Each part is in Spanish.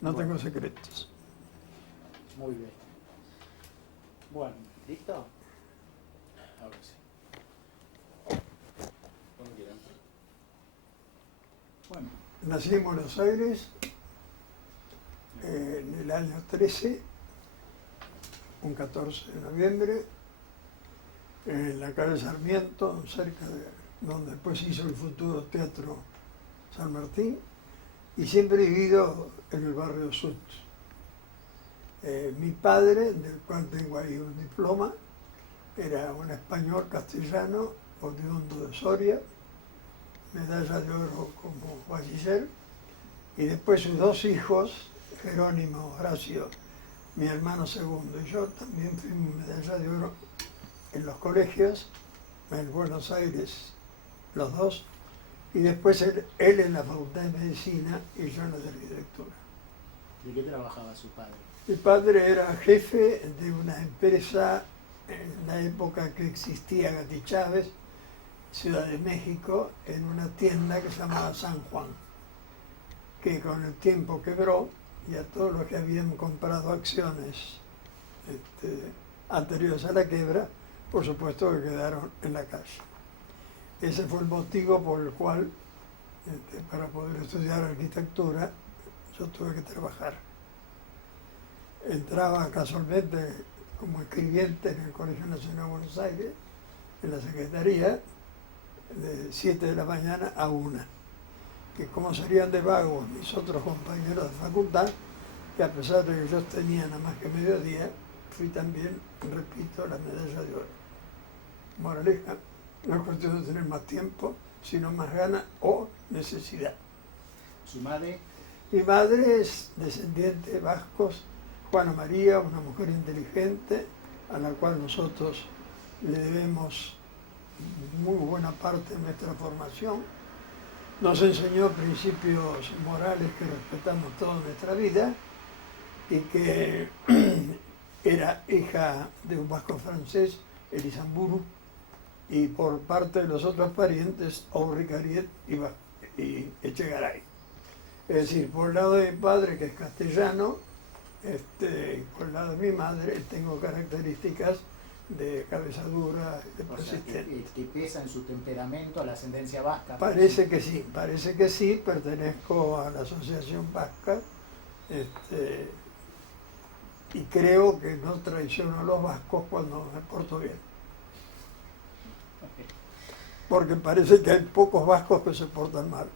no tengo secretos. Muy bien. Bueno, ¿listo? Ahora sí. Cuando quieran. Bueno. Nací en Buenos Aires en el año 13, un 14 de noviembre, en la calle Sarmiento, cerca de donde después hizo el futuro Teatro San Martín, y siempre he vivido en el barrio Sud. Mi padre, del cual tengo ahí un diploma, era un español castellano, oriundo de Soria, medalla de oro como bachiller, y después sus dos hijos, Jerónimo, Horacio, mi hermano segundo y yo, también fuimos medalla de oro en los colegios, en Buenos Aires, los dos, y después él en la Facultad de Medicina y yo en la de Arquitectura. ¿De qué trabajaba su padre? Mi padre era jefe de una empresa en la época que existía Gatti Chávez, Ciudad de México, en una tienda que se llamaba San Juan, que con el tiempo quebró, y a todos los que habían comprado acciones anteriores a la quiebra, por supuesto que quedaron en la calle. Ese fue el motivo por el cual, para poder estudiar arquitectura, yo tuve que trabajar. Entraba casualmente como escribiente en el Colegio Nacional de Buenos Aires, en la Secretaría, de 7 de la mañana a 1. Que como serían de vagos mis otros compañeros de facultad, que a pesar de que ellos tenían nada más que mediodía, fui también, repito, la medalla de oro. Moraleja, no es cuestión de tener más tiempo, sino más ganas o necesidad. ¿Su madre? Mi madre es descendiente de vascos, Juana María, una mujer inteligente, a la cual nosotros le debemos muy buena parte de nuestra formación. Nos enseñó principios morales que respetamos toda nuestra vida y que era hija de un vasco francés, Elisamburu, y por parte de los otros parientes, Auricariet y Echegaray. Es decir, por el lado de mi padre, que es castellano, y por el lado de mi madre, tengo características de cabeza dura, de persistente. Que pesa en su temperamento la ascendencia vasca. Parece que sí, pertenezco a la Asociación Vasca, y creo que no traiciono a los vascos cuando me porto bien. Porque parece que hay pocos vascos que se portan mal.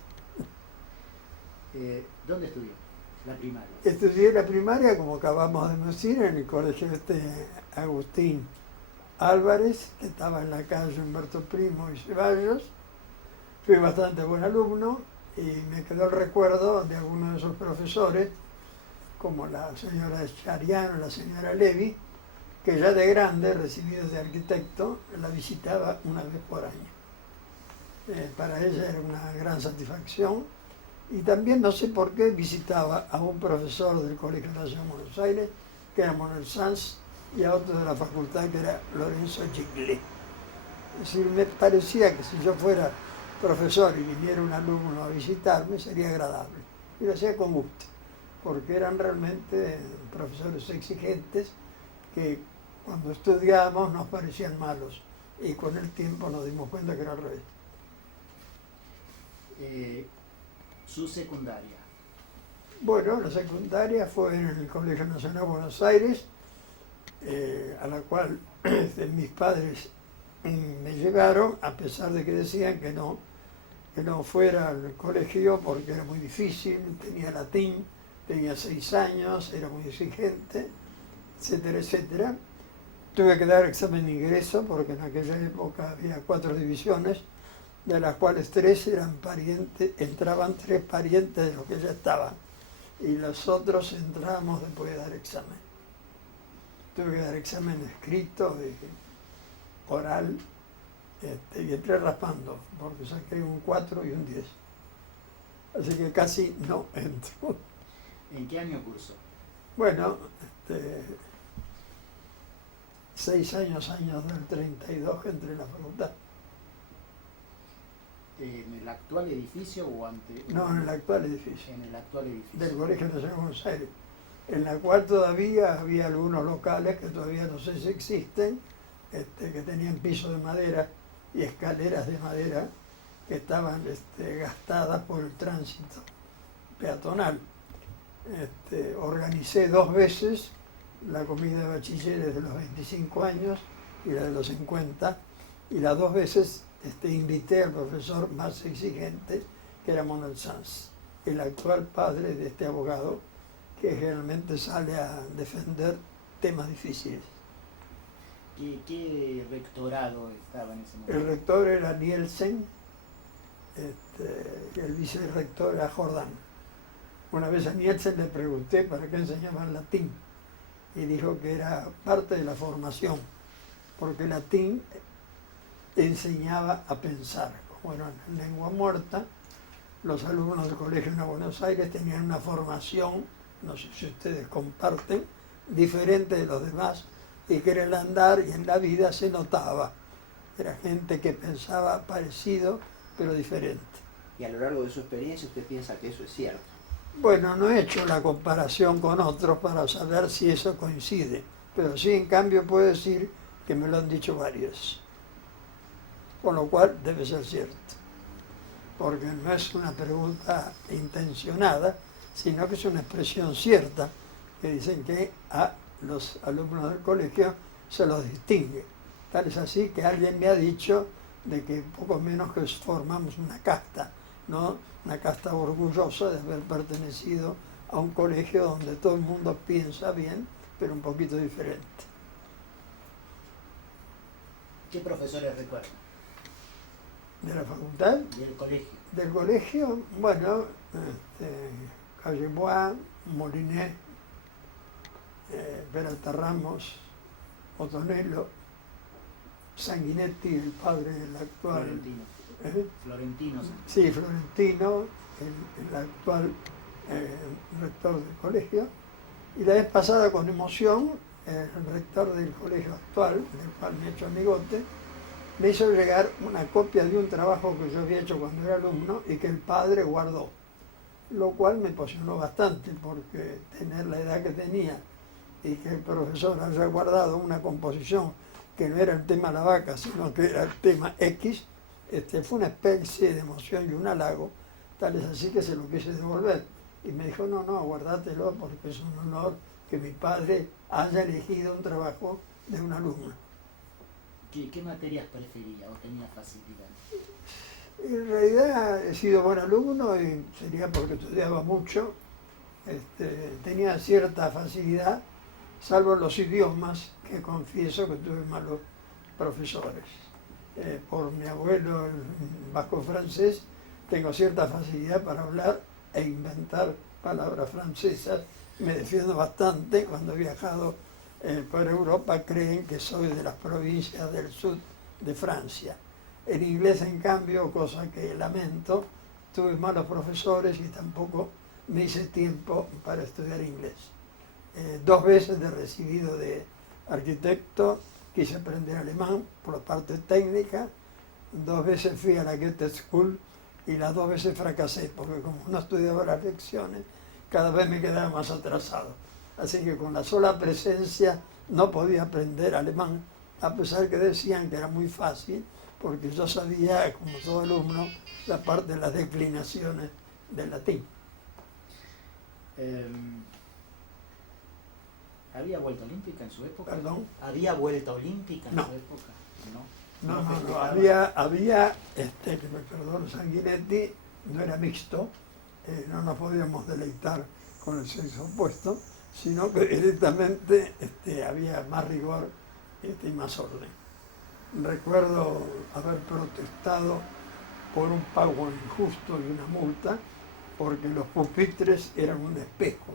¿Dónde estudió la primaria? Estudié la primaria, como acabamos de decir, en el colegio Agustín Álvarez, que estaba en la calle Humberto Primo y Ceballos. Fui bastante buen alumno y me quedó el recuerdo de algunos de esos profesores, como la señora Chariano, la señora Levi, que ya de grande, recibidos de arquitecto, la visitaba una vez por año. Para ella era una gran satisfacción, y también no sé por qué visitaba a un profesor del Colegio Nacional de Buenos Aires, que era Manuel Sanz, y a otro de la facultad, que era Lorenzo Gigli. Es decir, me parecía que si yo fuera profesor y viniera un alumno a visitarme, sería agradable. Y lo hacía con gusto, porque eran realmente profesores exigentes que cuando estudiábamos nos parecían malos, y con el tiempo nos dimos cuenta que era al revés. ¿Su secundaria? Bueno, la secundaria fue en el Colegio Nacional de Buenos Aires, a la cual mis padres me llevaron, a pesar de que decían que no fuera al colegio porque era muy difícil, tenía latín, tenía 6 años, era muy exigente, etcétera, etcétera. Tuve que dar examen de ingreso porque en aquella época había 4 divisiones, de las cuales 3 eran parientes, entraban 3 parientes de los que ya estaban, y los otros entrábamos después de dar examen. Tuve que dar examen escrito, oral, y entré raspando, porque saqué un 4 y un 10. Así que casi no entro. ¿En qué año cursó? Bueno, 6 años del 32 que entré en la facultad. ¿En el actual edificio o ante? No, en el actual edificio, En el actual edificio. del Colegio Nacional de Buenos Aires, en la cual todavía había algunos locales que todavía no sé si existen, que tenían pisos de madera y escaleras de madera que estaban gastadas por el tránsito peatonal. Organicé 2 veces la comida de bachilleres de los 25 años y la de los 50, y las 2 veces invité al profesor más exigente, que era Manuel Sanz, el actual padre de este abogado, que generalmente sale a defender temas difíciles. ¿Qué rectorado estaba en ese momento? El rector era Nielsen, y el vicerrector era Jordán. Una vez a Nielsen le pregunté para qué enseñaban latín, y dijo que era parte de la formación, porque latín enseñaba a pensar. Como era una lengua muerta, los alumnos del Colegio de Buenos Aires tenían una formación, no sé si ustedes comparten, diferente de los demás, y que en el andar y en la vida se notaba. Era gente que pensaba parecido, pero diferente. Y a lo largo de su experiencia usted piensa que eso es cierto. Bueno, no he hecho la comparación con otros para saber si eso coincide, pero sí, en cambio, puedo decir que me lo han dicho varios, con lo cual debe ser cierto, porque no es una pregunta intencionada, sino que es una expresión cierta, que dicen que a los alumnos del colegio se los distingue. Tal es así que alguien me ha dicho de que poco menos que formamos una casta, ¿no? Una casta orgullosa de haber pertenecido a un colegio donde todo el mundo piensa bien, pero un poquito diferente. ¿Qué profesores recuerdan? ¿De la facultad? ¿Del colegio? Del colegio, bueno, Callebois, Molinet, Peralta Ramos, Otonello, Sanguinetti, el padre del actual. Florentino. Florentino. Sí, Florentino, el actual rector del colegio. Y la vez pasada, con emoción, el rector del colegio actual, del cual me he hecho amigote, me hizo llegar una copia de un trabajo que yo había hecho cuando era alumno y que el padre guardó, lo cual me emocionó bastante, porque tener la edad que tenía y que el profesor haya guardado una composición que no era el tema la vaca, sino que era el tema X, fue una especie de emoción y un halago, tal es así que se lo quise devolver. Y me dijo, no, guardátelo, porque es un honor que mi padre haya elegido un trabajo de un alumno. ¿Qué materias prefería o tenía facilidad? En realidad he sido buen alumno y sería porque estudiaba mucho. Tenía cierta facilidad, salvo los idiomas, que confieso que tuve malos profesores. Por mi abuelo, el vasco-francés, tengo cierta facilidad para hablar e inventar palabras francesas. Me defiendo bastante. Cuando he viajado por Europa creen que soy de las provincias del sur de Francia. En inglés, en cambio, cosa que lamento, tuve malos profesores y tampoco me hice tiempo para estudiar inglés. 2 veces de recibido de arquitecto quise aprender alemán por la parte técnica, 2 veces fui a la Goethe School y las 2 veces fracasé, porque como no estudiaba las lecciones, cada vez me quedaba más atrasado. Así que con la sola presencia no podía aprender alemán, a pesar que decían que era muy fácil, porque yo sabía, como todo alumno, la parte de las declinaciones del latín. ¿Había vuelta olímpica en su época? ¿Perdón? ¿Había vuelta olímpica en No. su época? No, festejaba. había, perdón, Sanguinetti no era mixto, no nos podíamos deleitar con el sexo opuesto, sino que directamente había más rigor y más orden. Recuerdo haber protestado por un pago injusto y una multa, porque los pupitres eran un espejo.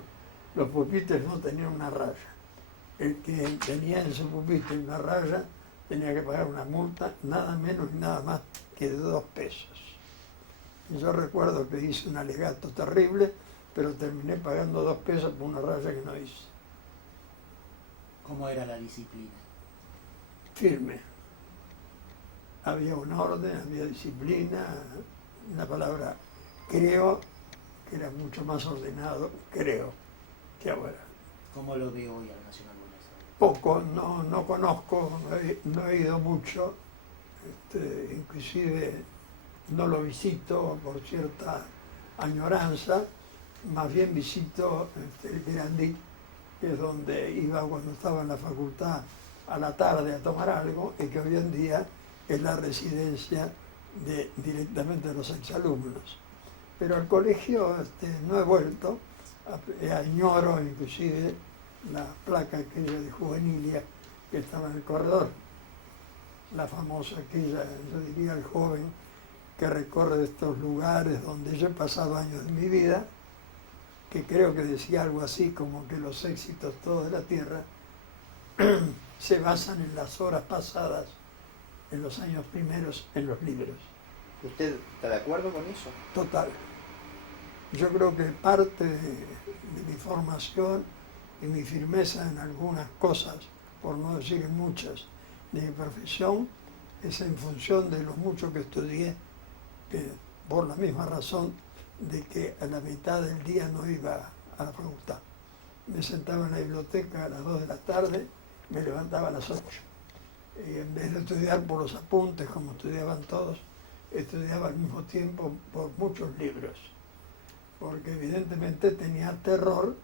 Los pupitres no tenían una raya. El que tenía en su pupitre una raya tenía que pagar una multa, nada menos y nada más que de 2 pesos. Y yo recuerdo que hice un alegato terrible, pero terminé pagando 2 pesos por una raya que no hice. ¿Cómo era la disciplina? Firme. Había un orden, había disciplina, una palabra, creo que era mucho más ordenado, creo, que ahora. ¿Cómo lo ve hoy al Nacional Buenos Aires? Poco, no conozco, no he ido mucho, inclusive no lo visito por cierta añoranza, más bien visito el Girandí, que es donde iba cuando estaba en la facultad a la tarde a tomar algo, y que hoy en día es la residencia directamente de los exalumnos. Pero al colegio no he vuelto, añoro inclusive la placa aquella de juvenilia que estaba en el corredor, la famosa aquella, yo diría el joven que recorre estos lugares donde yo he pasado años de mi vida, que creo que decía algo así como que los éxitos todos de la tierra se basan en las horas pasadas, en los años primeros, en los libros. ¿Usted está de acuerdo con eso? Total. Yo creo que parte de mi formación y mi firmeza en algunas cosas, por no decir en muchas, de mi profesión, es en función de lo mucho que estudié, que por la misma razón de que a la mitad del día no iba a la facultad. Me sentaba en la biblioteca a las 2 de la tarde, me levantaba a las 8. Y en vez de estudiar por los apuntes, como estudiaban todos, estudiaba al mismo tiempo por muchos libros, porque evidentemente tenía terror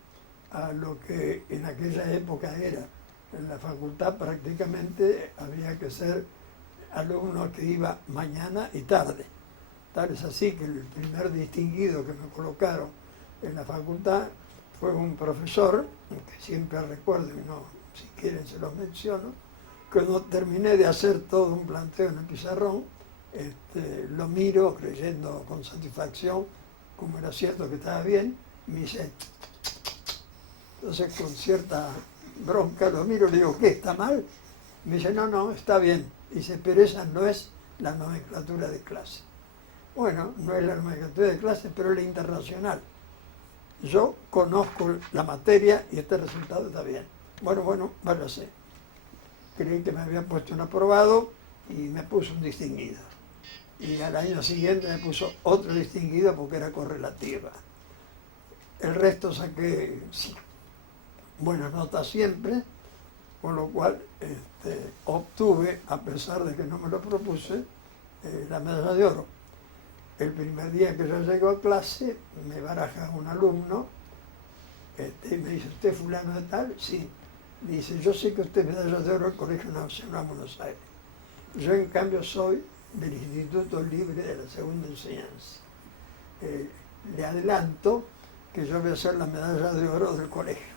a lo que en aquella época era. En la facultad prácticamente había que ser alumno que iba mañana y tarde. Tal es así que el primer distinguido que me colocaron en la facultad fue un profesor, que siempre recuerdo y no, si quieren se los menciono, que cuando terminé de hacer todo un planteo en el pizarrón, lo miro creyendo con satisfacción, como era cierto que estaba bien, y me dice, entonces con cierta bronca lo miro y le digo, ¿qué? ¿Está mal? Me dice, no, está bien. Dice, pero esa no es la nomenclatura de clase. Bueno, no es la nomenclatura de clase, pero es la internacional. Yo conozco la materia y este resultado está bien. Bueno, váyase. Creí que me habían puesto un aprobado y me puso un distinguido. Y al año siguiente me puso otro distinguido porque era correlativa. El resto saqué buenas notas siempre, con lo cual obtuve, a pesar de que no me lo propuse, la medalla de oro. El primer día que yo llego a clase, me baraja un alumno, y me dice, ¿usted fulano de tal? Sí. Dice, yo sé que usted es medalla de oro del Colegio Nacional Buenos Aires. Yo, en cambio, soy del Instituto Libre de la Segunda Enseñanza. Le adelanto que yo voy a hacer la medalla de oro del colegio.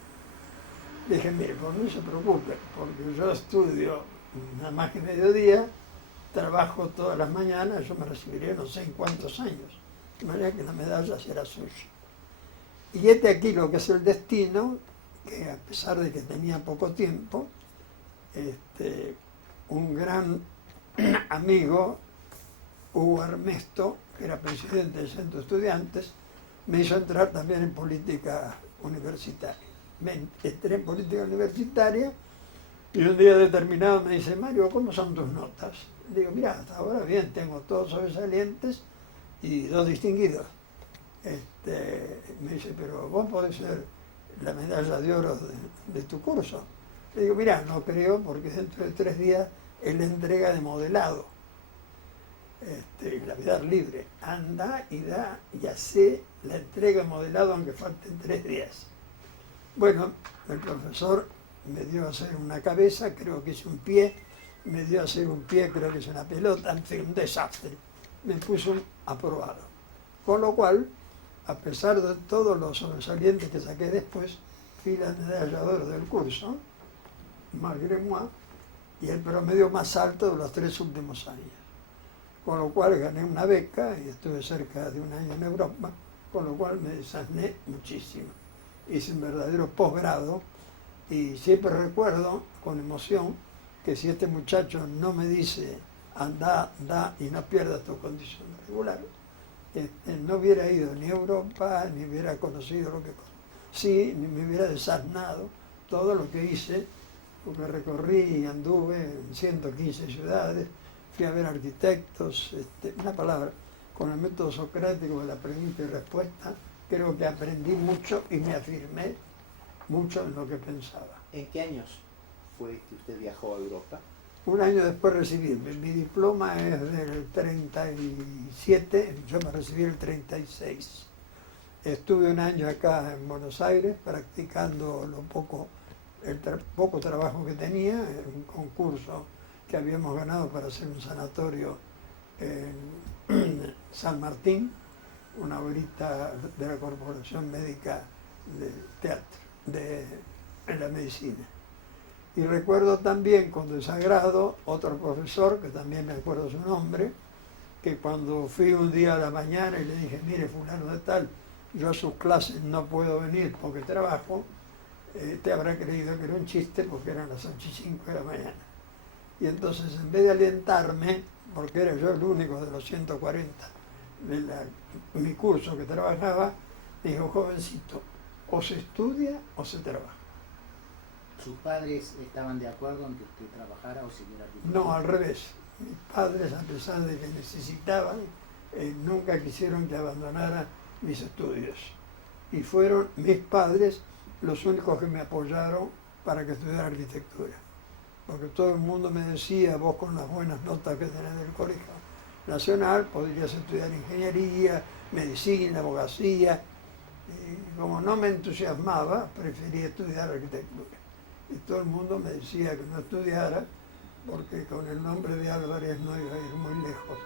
Dije, mire, por no se preocupe, porque yo estudio nada más que mediodía, trabajo todas las mañanas, yo me recibiré no sé en cuántos años, de manera que la medalla será suya. Y aquí lo que es el destino, que a pesar de que tenía poco tiempo, un gran amigo, Hugo Armesto, que era presidente del Centro de Estudiantes, me hizo entrar también en política universitaria. Entré en política universitaria y un día determinado me dice, Mario, ¿cómo son tus notas? Le digo, mira, hasta ahora bien, tengo todos sobresalientes y 2 distinguidos. Me dice, pero vos podés ser la medalla de oro de tu curso. Le digo, mira, no creo porque dentro de 3 días es la entrega de modelado. La voy a dar libre. Anda y da y hace la entrega de modelado aunque falten 3 días. Bueno, el profesor me dio a hacer una cabeza, creo que es un pie, me dio a hacer un pie, creo que es una pelota, en fin, un desastre. Me puso un aprobado. Con lo cual, a pesar de todos los sobresalientes que saqué después, fui la medalla de oro del curso, malgré moi, y el promedio más alto de los 3 últimos años. Con lo cual gané una beca y estuve cerca de un año en Europa, con lo cual me desasné muchísimo. Hice un verdadero posgrado y siempre recuerdo con emoción que si este muchacho no me dice anda y no pierdas tu condición regular, no hubiera ido ni a Europa, ni hubiera conocido lo que sí, ni me hubiera desasnado todo lo que hice, porque recorrí y anduve en 115 ciudades, fui a ver arquitectos, una palabra, con el método socrático de la pregunta y respuesta, creo que aprendí mucho y me afirmé mucho en lo que pensaba. ¿En qué años fue que usted viajó a Europa? Un año después recibí, mi diploma es del 37, yo me recibí el 36. Estuve un año acá en Buenos Aires practicando lo poco, poco trabajo que tenía, en un concurso que habíamos ganado para hacer un sanatorio en San Martín, una horita de la Corporación Médica de Teatro, en la medicina. Y recuerdo también con desagrado otro profesor, que también me acuerdo su nombre, que cuando fui un día a la mañana y le dije, mire, fulano de tal, yo a sus clases no puedo venir porque trabajo, te habrá creído que era un chiste porque eran las 8:05 de la mañana. Y entonces, en vez de alentarme, porque era yo el único de los 140 de mi curso que trabajaba, me dijo, jovencito, o se estudia o se trabaja. ¿Sus padres estaban de acuerdo en que usted trabajara o siguiera arquitectura? No, al revés. Mis padres, a pesar de que necesitaban, nunca quisieron que abandonara mis estudios. Y fueron mis padres los únicos que me apoyaron para que estudiara arquitectura. Porque todo el mundo me decía, vos con las buenas notas que tenés del Colegio Nacional, podrías estudiar ingeniería, medicina, abogacía. Y como no me entusiasmaba, preferí estudiar arquitectura. Y todo el mundo me decía que no estudiara, porque con el nombre de Álvarez no iba a ir muy lejos.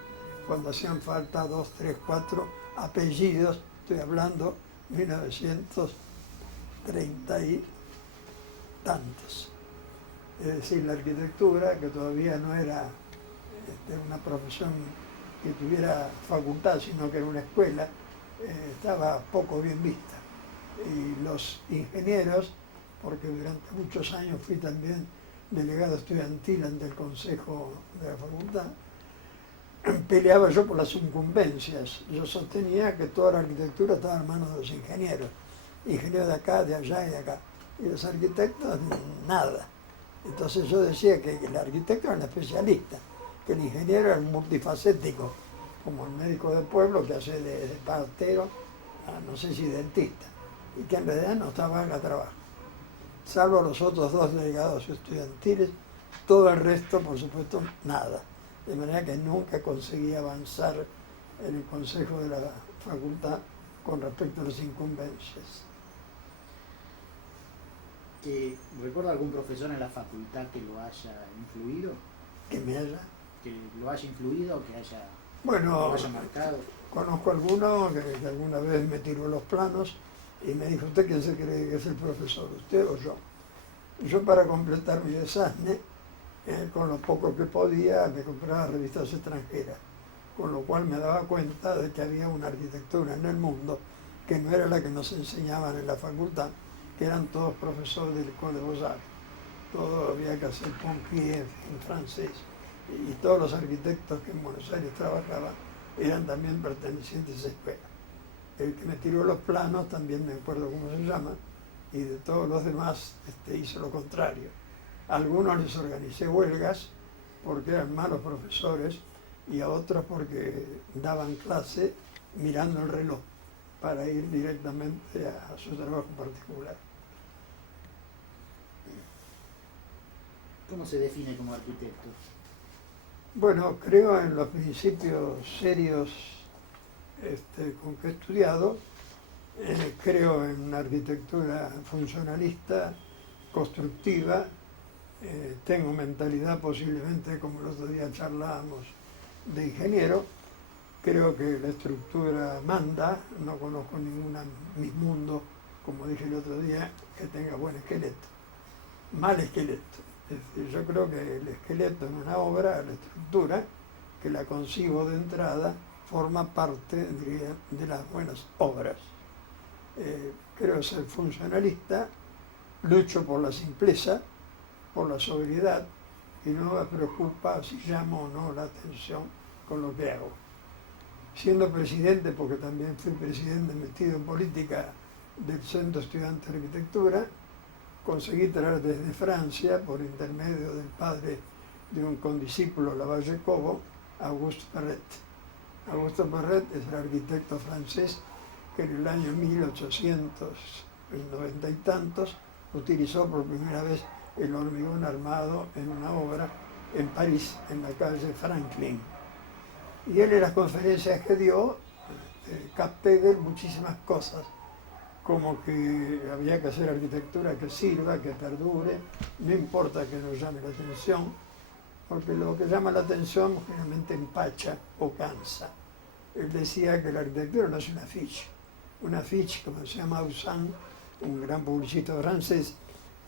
Cuando hacían falta 2, 3, 4 apellidos, estoy hablando 1930 y tantos. Es decir, la arquitectura, que todavía no era una profesión que tuviera facultad, sino que era una escuela, estaba poco bien vista. Y los ingenieros, porque durante muchos años fui también delegado estudiantil ante el Consejo de la Facultad, peleaba yo por las incumbencias. Yo sostenía que toda la arquitectura estaba en manos de los ingenieros de acá, de allá y de acá. Y los arquitectos, nada. Entonces yo decía que el arquitecto era un especialista, que el ingeniero era un multifacético, como el médico del pueblo que hace de partero a no sé si dentista, y que en realidad no estaba en el trabajo. Salvo los otros 2 delegados estudiantiles, todo el resto, por supuesto, nada. De manera que nunca conseguí avanzar en el consejo de la facultad con respecto a las incumbencias. ¿Recuerda algún profesor en la facultad que lo haya influido? ¿Que me haya? ¿Que lo haya influido o que Bueno, lo haya marcado? Conozco a alguno que alguna vez me tiró los planos y me dijo, ¿usted quién se cree que es el profesor, usted o yo? Yo, para completar mi desasne, con lo poco que podía, me compraba revistas extranjeras, con lo cual me daba cuenta de que había una arquitectura en el mundo que no era la que nos enseñaban en la facultad, que eran todos profesores del École des Beaux-Arts. Todo había que hacer Pompier en francés, y todos los arquitectos que en Buenos Aires trabajaban eran también pertenecientes a esa escuela. El que me tiró los planos, también me acuerdo cómo se llama, y de todos los demás hizo lo contrario. A algunos les organicé huelgas porque eran malos profesores y a otros porque daban clase mirando el reloj para ir directamente a su trabajo particular. ¿Cómo se define como arquitecto? Bueno, creo en los principios serios con que he estudiado. Creo en una arquitectura funcionalista, constructiva. Tengo mentalidad, posiblemente, como el otro día charlábamos, de ingeniero. Creo que la estructura manda. No conozco ninguna Miss Mundo, como dije el otro día, que tenga buen esqueleto. Mal esqueleto. Es decir, yo creo que el esqueleto en una obra, la estructura, que la concibo de entrada, forma parte, diría, de las buenas obras. Creo ser funcionalista, lucho por la simpleza, por la sobriedad, y no me preocupa si llamo o no la atención con lo que hago. Siendo presidente, porque también fui presidente metido en política del Centro Estudiante de Arquitectura, conseguí traer desde Francia, por intermedio del padre de un condiscípulo, Lavalle Cobo, Auguste Perret. Auguste Perret es el arquitecto francés que en el año 1890 y tantos utilizó por primera vez el hormigón armado en una obra en París, en la calle Franklin. Y él en las conferencias que dio, capté de él muchísimas cosas, como que había que hacer arquitectura que sirva, que perdure, no importa que nos llame la atención, porque lo que llama la atención generalmente empacha o cansa. Él decía que la arquitectura no es un afiche, como se llama Ausan, un gran publicista francés,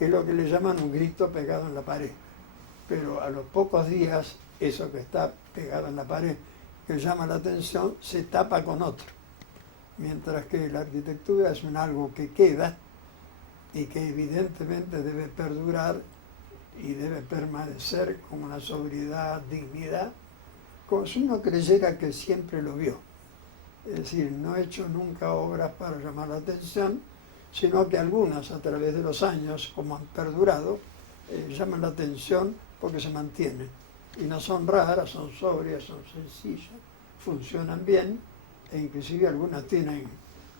es lo que le llaman un grito pegado en la pared. Pero a los pocos días, eso que está pegado en la pared, que llama la atención, se tapa con otro. Mientras que la arquitectura es un algo que queda y que evidentemente debe perdurar y debe permanecer con una sobriedad, dignidad, como si uno creyera que siempre lo vio. Es decir, no he hecho nunca obras para llamar la atención, sino que algunas a través de los años, como han perdurado, llaman la atención porque se mantienen. Y no son raras, son sobrias, son sencillas, funcionan bien, e inclusive algunas tienen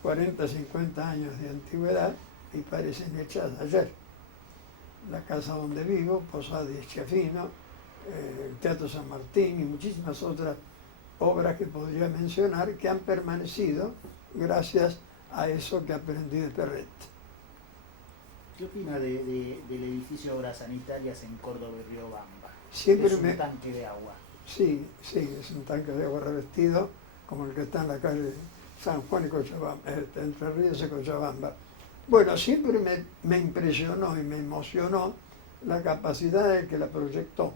40, 50 años de antigüedad y parecen hechas ayer. La casa donde vivo, Posada y Schiaffino, el Teatro San Martín y muchísimas otras obras que podría mencionar que han permanecido gracias a eso que aprendí de Perret. ¿Qué opina del edificio Obras Sanitarias en Córdoba y Riobamba? Siempre es un tanque de agua. Sí, es un tanque de agua revestido, como el que está en la calle San Juan y Cochabamba, Entre Ríos y Cochabamba. Bueno, siempre me impresionó y me emocionó la capacidad del que la proyectó,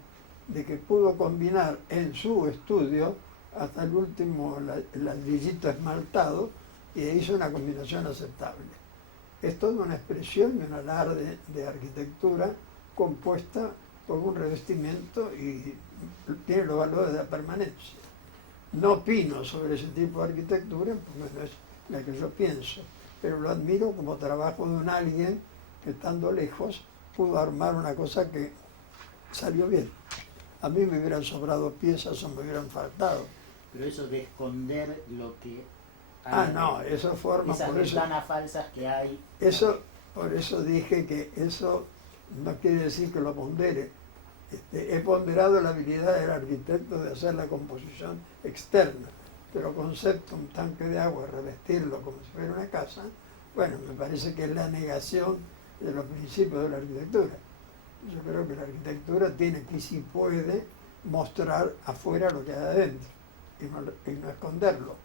de que pudo combinar en su estudio hasta el último ladrillito esmaltado y hizo una combinación aceptable. Es toda una expresión y un alarde de arquitectura compuesta por un revestimiento y tiene los valores de la permanencia. No opino sobre ese tipo de arquitectura, porque no es la que yo pienso, pero lo admiro como trabajo de un alguien que estando lejos pudo armar una cosa que salió bien. A mí me hubieran sobrado piezas o me hubieran faltado. Pero eso de esconder lo que hay, no, eso forma esas por eso. ventanas falsas que hay. Eso, por eso dije que eso no quiere decir que lo pondere. He ponderado la habilidad del arquitecto de hacer la composición externa, pero concepto, un tanque de agua, revestirlo como si fuera una casa, bueno, me parece que es la negación de los principios de la arquitectura. Yo creo que la arquitectura tiene que, si puede, mostrar afuera lo que hay adentro y no esconderlo.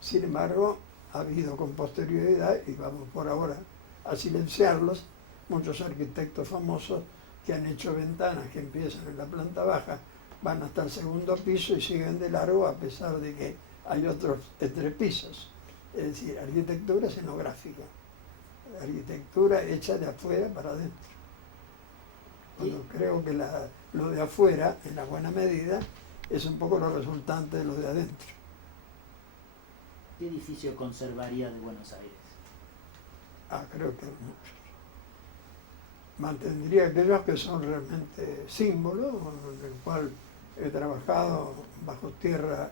Sin embargo, ha habido con posterioridad, y vamos por ahora a silenciarlos, muchos arquitectos famosos que han hecho ventanas que empiezan en la planta baja, van hasta el segundo piso y siguen de largo a pesar de que hay otros entrepisos. Es decir, arquitectura escenográfica, arquitectura hecha de afuera para adentro. Bueno, creo que lo de afuera, en la buena medida, es un poco lo resultante de lo de adentro. ¿Qué edificio conservaría de Buenos Aires? Creo que muchos. Mantendría aquellos que son realmente símbolos, en el cual he trabajado bajo tierra,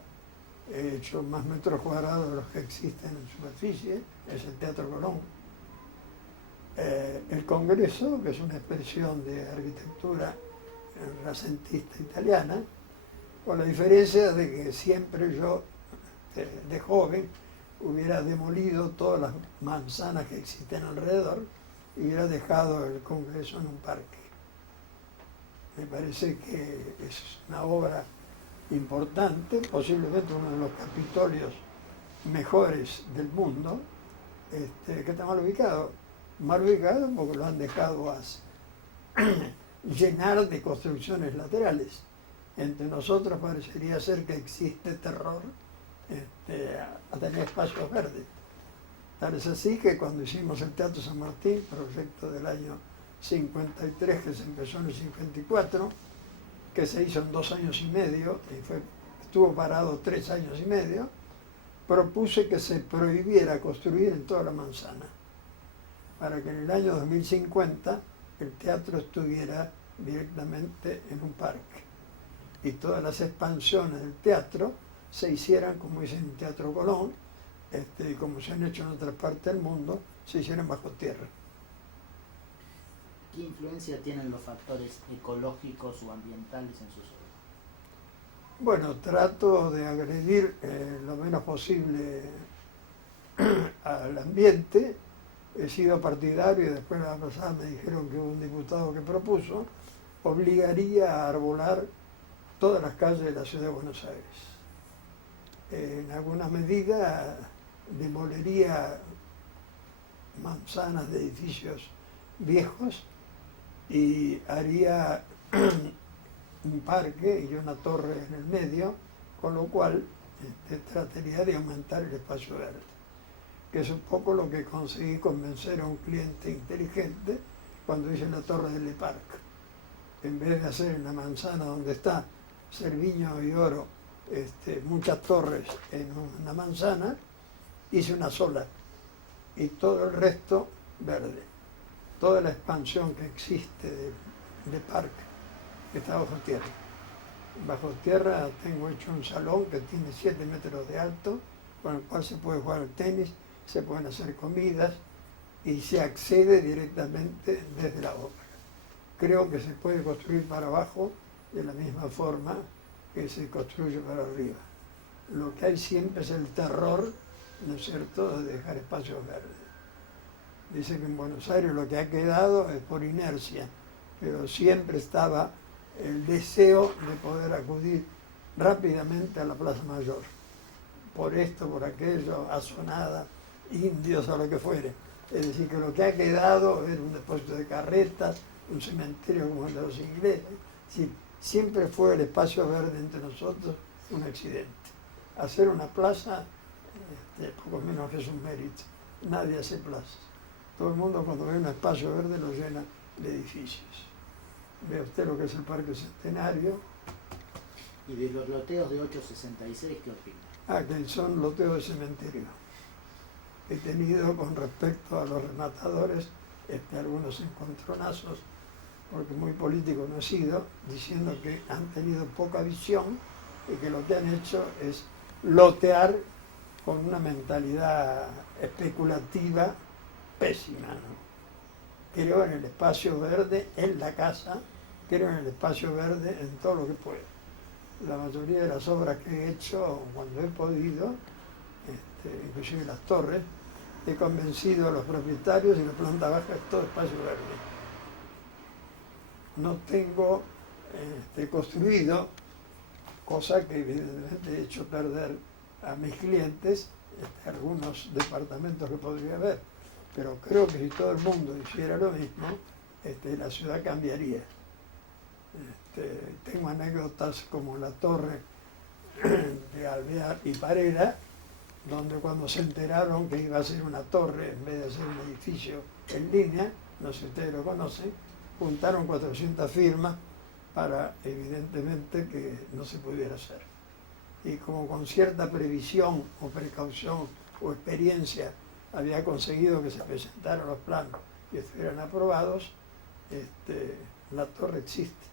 he hecho más metros cuadrados de los que existen en superficie, es el Teatro Colón. El Congreso, que es una expresión de arquitectura renacentista italiana, con la diferencia de que siempre yo, de joven, hubiera demolido todas las manzanas que existen alrededor y hubiera dejado el Congreso en un parque. Me parece que es una obra importante, posiblemente uno de los capitolios mejores del mundo, que está mal ubicado porque lo han dejado llenar de construcciones laterales. Entre nosotros parecería ser que existe terror a tener espacios verdes. Tal es así que cuando hicimos el Teatro San Martín, proyecto del año 53 que se empezó en el 54, que se hizo en 2 años y medio, y estuvo parado 3 años y medio, propuse que se prohibiera construir en toda la manzana, para que en el año 2050 el teatro estuviera directamente en un parque. y todas las expansiones del teatro se hicieran como hice en Teatro Colón, y como se han hecho en otras partes del mundo, se hicieran bajo tierra. ¿Qué influencia tienen los factores ecológicos o ambientales en sus obras? Bueno, trato de agredir lo menos posible al ambiente. He sido partidario y después la pasada me dijeron que hubo un diputado que propuso, obligaría a arbolar todas las calles de la ciudad de Buenos Aires. En alguna medida demolería manzanas de edificios viejos y haría un parque y una torre en el medio, con lo cual trataría de aumentar el espacio verde, que es un poco lo que conseguí convencer a un cliente inteligente cuando hice la torre del Le Parc. En vez de hacer en la manzana donde está Cerviño y Oro muchas torres en una manzana, hice una sola y todo el resto verde. Toda la expansión que existe de parque está bajo tierra. Bajo tierra tengo hecho un salón que tiene 7 metros de alto, con el cual se puede jugar al tenis, se pueden hacer comidas y se accede directamente desde la obra. Creo que se puede construir para abajo de la misma forma que se construye para arriba. Lo que hay siempre es el terror, ¿no es cierto?, de dejar espacios verdes. Dice que en Buenos Aires lo que ha quedado es por inercia, pero siempre estaba el deseo de poder acudir rápidamente a la Plaza Mayor. Por esto, por aquello, Asonada, indios o lo que fuere. Es decir, que lo que ha quedado es un depósito de carretas, un cementerio como el de los ingleses. Sí, siempre fue el espacio verde entre nosotros un accidente. Hacer una plaza, poco menos que es un mérito. Nadie hace plazas. Todo el mundo cuando ve un espacio verde lo llena de edificios. Ve usted lo que es el Parque Centenario. ¿Y de los loteos de 866 qué opina? Que son loteos de cementerio. He tenido con respecto a los rematadores algunos encontronazos, porque muy político no he sido, diciendo que han tenido poca visión y que lo que han hecho es lotear con una mentalidad especulativa pésima, ¿no? Creo en el espacio verde en la casa, creo en el espacio verde en todo lo que puedo. La mayoría de las obras que he hecho, cuando he podido, inclusive las torres, he convencido a los propietarios y la planta baja es todo espacio verde. No tengo construido, cosa que evidentemente he hecho perder a mis clientes algunos departamentos que podría haber, pero creo que si todo el mundo hiciera lo mismo, la ciudad cambiaría. Tengo anécdotas como la torre de Alvear y Parera, donde cuando se enteraron que iba a ser una torre en vez de ser un edificio en línea, no sé si ustedes lo conocen, juntaron 400 firmas para evidentemente que no se pudiera hacer. Y como con cierta previsión o precaución o experiencia había conseguido que se presentaran los planos y estuvieran aprobados, la torre existe.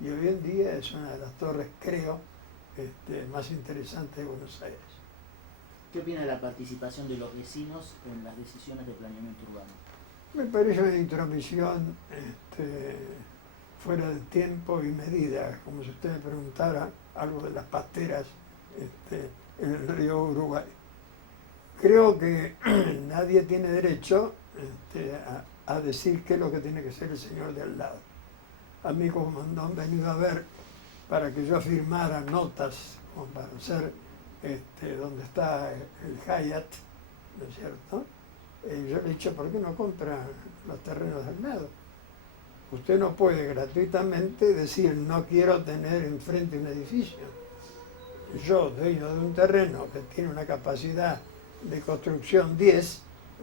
Y hoy en día es una de las torres, creo, más interesantes de Buenos Aires. ¿Qué opina de la participación de los vecinos en las decisiones de planeamiento urbano? Me parece una intromisión fuera de tiempo y medida, como si usted me preguntara algo de las pasteras en el río Uruguay. Creo que nadie tiene derecho a decir qué es lo que tiene que ser el señor de al lado. A mí como han venido a ver para que yo firmara notas como para hacer donde está el Hyatt, ¿no es cierto? Yo le he dicho, ¿por qué no compra los terrenos del lado? Usted no puede gratuitamente decir, no quiero tener enfrente un edificio. Yo, dueño de un terreno que tiene una capacidad de construcción 10,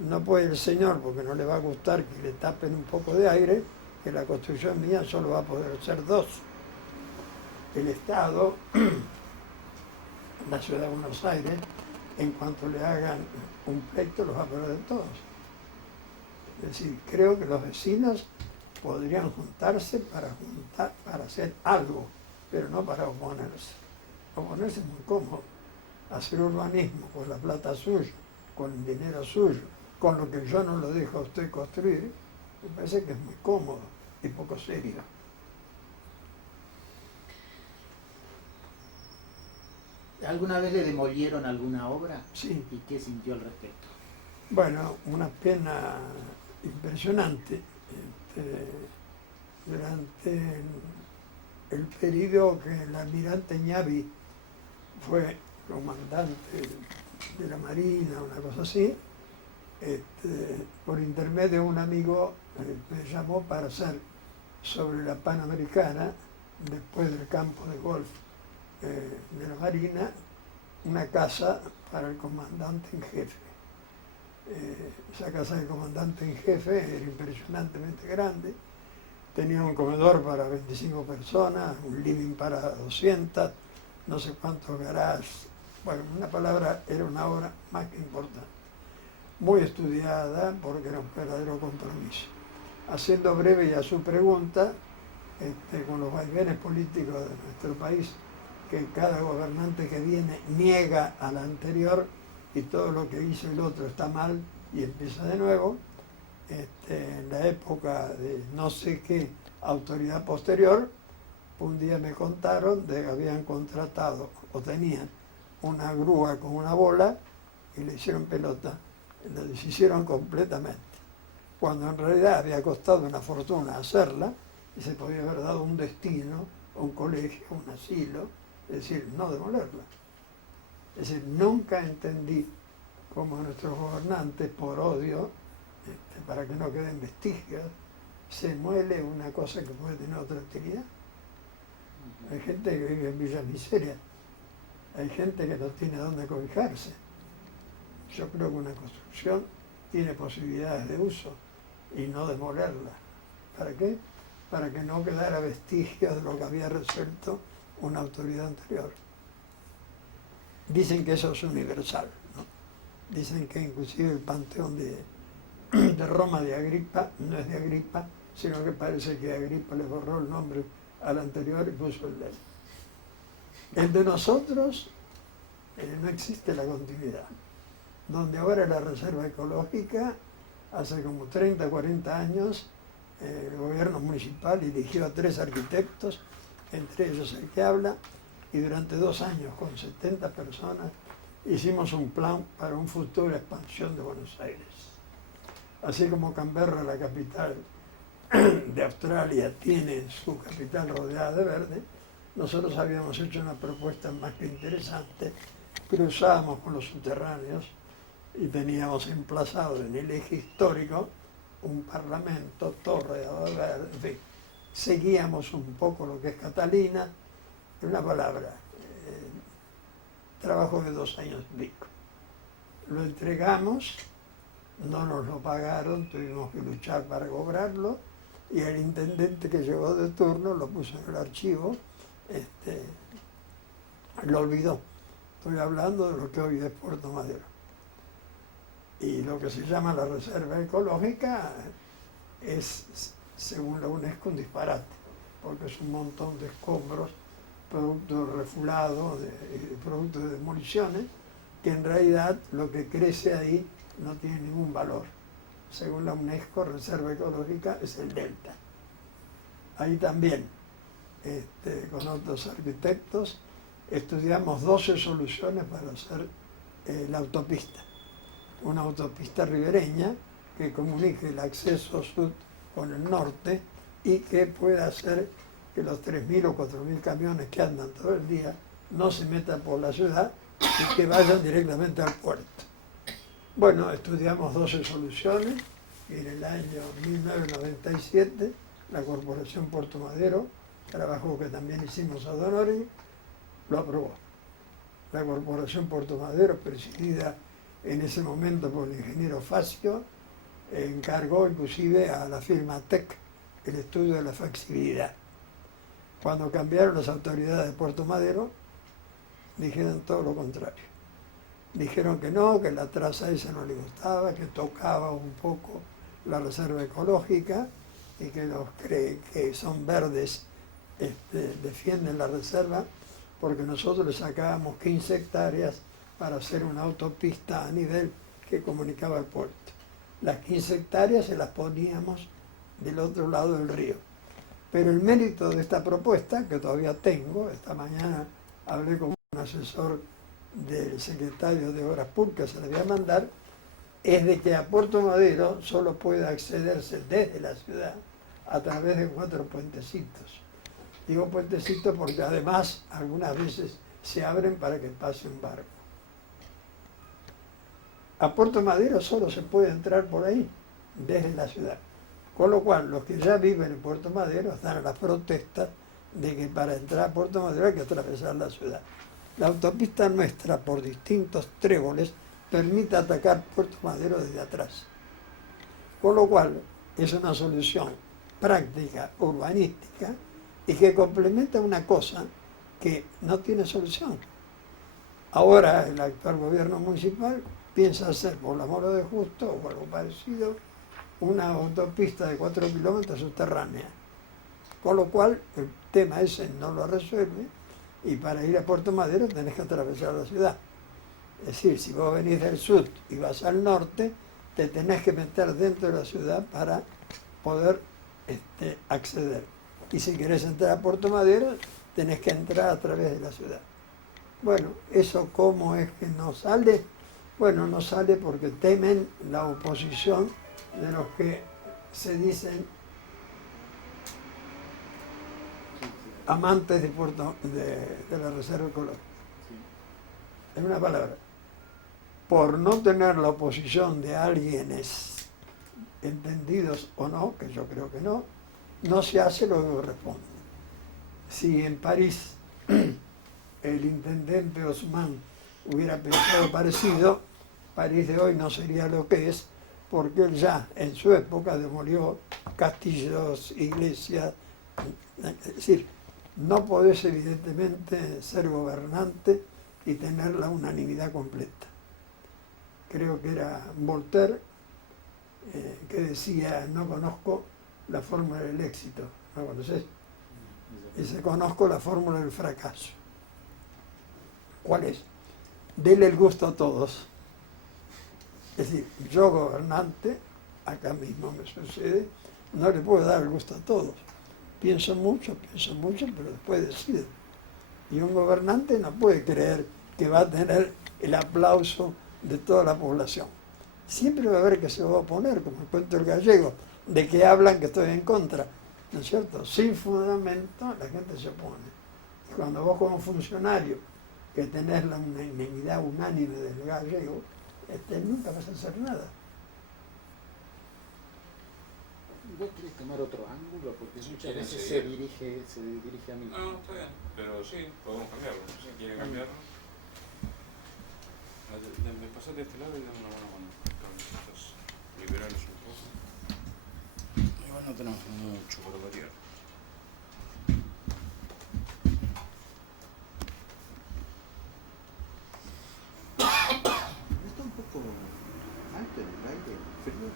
no puede el señor, porque no le va a gustar que le tapen un poco de aire, que la construcción mía solo va a poder ser 2. El Estado, la Ciudad de Buenos Aires, en cuanto le hagan un pleito, los va a perder todos. Es decir, creo que los vecinos podrían juntarse para hacer algo pero no para oponerse. Oponerse es muy cómodo. Hacer urbanismo con la plata suya, con el dinero suyo, con lo que yo no lo dejo a usted construir, me parece que es muy cómodo y poco serio. ¿Alguna vez le demolieron alguna obra? Sí. ¿Y qué sintió al respecto? Bueno, una pena impresionante. Durante el periodo que el almirante Ñavi fue comandante de la Marina, una cosa así, por intermedio de un amigo me llamó para hacer sobre la Panamericana, después del campo de golf de la Marina, una casa para el comandante en jefe. Esa casa del comandante en jefe era impresionantemente grande, tenía un comedor para 25 personas, un living para 200, no sé cuántos garages. Bueno, en una palabra, era una obra más que importante, muy estudiada porque era un verdadero compromiso. Haciendo breve ya su pregunta, con los vaivenes políticos de nuestro país, que cada gobernante que viene niega al anterior y todo lo que hizo el otro está mal y empieza de nuevo. En la época de no sé qué autoridad posterior, un día me contaron de que habían contratado o tenían una grúa con una bola y le hicieron pelota, la deshicieron completamente, cuando en realidad había costado una fortuna hacerla y se podía haber dado un destino, un colegio, un asilo, es decir, no demolerla. Es decir, nunca entendí cómo nuestros gobernantes, por odio, para que no queden vestigios, se muele una cosa que puede tener otra utilidad. Hay gente que vive en villas miserias, hay gente que no tiene dónde cobijarse. Yo creo que una construcción tiene posibilidades de uso y no demolerla. ¿Para qué? Para que no quedara vestigios de lo que había resuelto una autoridad anterior. Dicen que eso es universal, ¿no? Dicen que inclusive el Panteón de Roma de Agripa no es de Agripa, sino que parece que Agripa le borró el nombre al anterior y puso el de él. El de nosotros no existe la continuidad. Donde ahora la Reserva Ecológica, hace como 30, 40 años, el gobierno municipal eligió a 3 arquitectos, entre ellos el que habla, y durante 2 años, con 70 personas, hicimos un plan para una futura expansión de Buenos Aires. Así como Canberra, la capital de Australia, tiene su capital rodeada de verde, nosotros habíamos hecho una propuesta más que interesante, cruzábamos con los subterráneos y teníamos emplazado en el eje histórico un parlamento, todo rodeado de verde, en fin, seguíamos un poco lo que es Catalina, en una palabra, trabajo de 2 años y pico. Lo entregamos, no nos lo pagaron, tuvimos que luchar para cobrarlo, y el intendente que llegó de turno lo puso en el archivo, lo olvidó. Estoy hablando de lo que hoy es Puerto Madero. Y lo que se llama la Reserva Ecológica es, según la UNESCO, un disparate, porque es un montón de escombros, producto de refulado, producto de demoliciones, que en realidad lo que crece ahí no tiene ningún valor. Según la UNESCO, Reserva Ecológica es el delta. Ahí también, con otros arquitectos, estudiamos 12 soluciones para hacer la autopista. Una autopista ribereña que comunique el acceso sur con el norte y que pueda hacer que los 3.000 o 4.000 camiones que andan todo el día no se metan por la ciudad y que vayan directamente al puerto. Bueno, estudiamos 12 soluciones y en el año 1997 la Corporación Puerto Madero, trabajo que también hicimos a Donori, lo aprobó. La Corporación Puerto Madero, presidida en ese momento por el ingeniero Facio, encargó inclusive a la firma TEC el estudio de la factibilidad. Cuando cambiaron las autoridades de Puerto Madero, dijeron todo lo contrario. Dijeron que no, que la traza esa no le gustaba, que tocaba un poco la reserva ecológica y que los que son verdes defienden la reserva porque nosotros le sacábamos 15 hectáreas para hacer una autopista a nivel que comunicaba el puerto. Las 15 hectáreas se las poníamos del otro lado del río. Pero el mérito de esta propuesta, que todavía tengo, esta mañana hablé con un asesor del secretario de Obras Públicas, se la voy a mandar, es de que a Puerto Madero solo puede accederse desde la ciudad a través de 4 puentecitos. Digo puentecitos porque además algunas veces se abren para que pase un barco. A Puerto Madero solo se puede entrar por ahí, desde la ciudad. Con lo cual, los que ya viven en Puerto Madero están a las protestas de que para entrar a Puerto Madero hay que atravesar la ciudad. La autopista nuestra, por distintos tréboles, permite atacar Puerto Madero desde atrás. Con lo cual, es una solución práctica, urbanística, y que complementa una cosa que no tiene solución. Ahora, el actual gobierno municipal piensa hacer, por la Mora de Justo o algo parecido, una autopista de 4 kilómetros subterránea. Con lo cual, el tema ese no lo resuelve y para ir a Puerto Madero tenés que atravesar la ciudad. Es decir, si vos venís del sur y vas al norte, te tenés que meter dentro de la ciudad para poder acceder. Y si querés entrar a Puerto Madero, tenés que entrar a través de la ciudad. Bueno, ¿eso cómo es que no sale? Bueno, no sale porque temen la oposición de los que se dicen amantes de la reserva ecológica. En una palabra, por no tener la oposición de alguienes entendidos o no, que yo creo que no, no se hace lo que corresponde. Si en París el intendente Haussmann hubiera pensado parecido, París de hoy no sería lo que es, porque él ya en su época demolió castillos, iglesias. Es decir, no podés evidentemente ser gobernante y tener la unanimidad completa. Creo que era Voltaire que decía, no conozco la fórmula del éxito, ¿no conocés? Dice, conozco la fórmula del fracaso. ¿Cuál es? Dele el gusto a todos. Es decir, yo gobernante, acá mismo me sucede, no le puedo dar el gusto a todos. Pienso mucho, pero después decido. Y un gobernante no puede creer que va a tener el aplauso de toda la población. Siempre va a haber que se va a oponer, como el cuento del gallego, de que hablan que estoy en contra, ¿no es cierto? Sin fundamento la gente se opone. Y cuando vos como funcionario que tenés la unanimidad unánime del gallego, nunca vas a hacer nada. ¿Vos querés tomar otro ángulo? Porque muchas veces se dirige a mí. No, está bien, pero sí, podemos cambiarlo. Si quiere cambiarlo. Me pasás de este lado y dame una buena mano. Estos liberales un poco. Igual no tenemos mucho por variar. Está un poco alto en el aire, frío.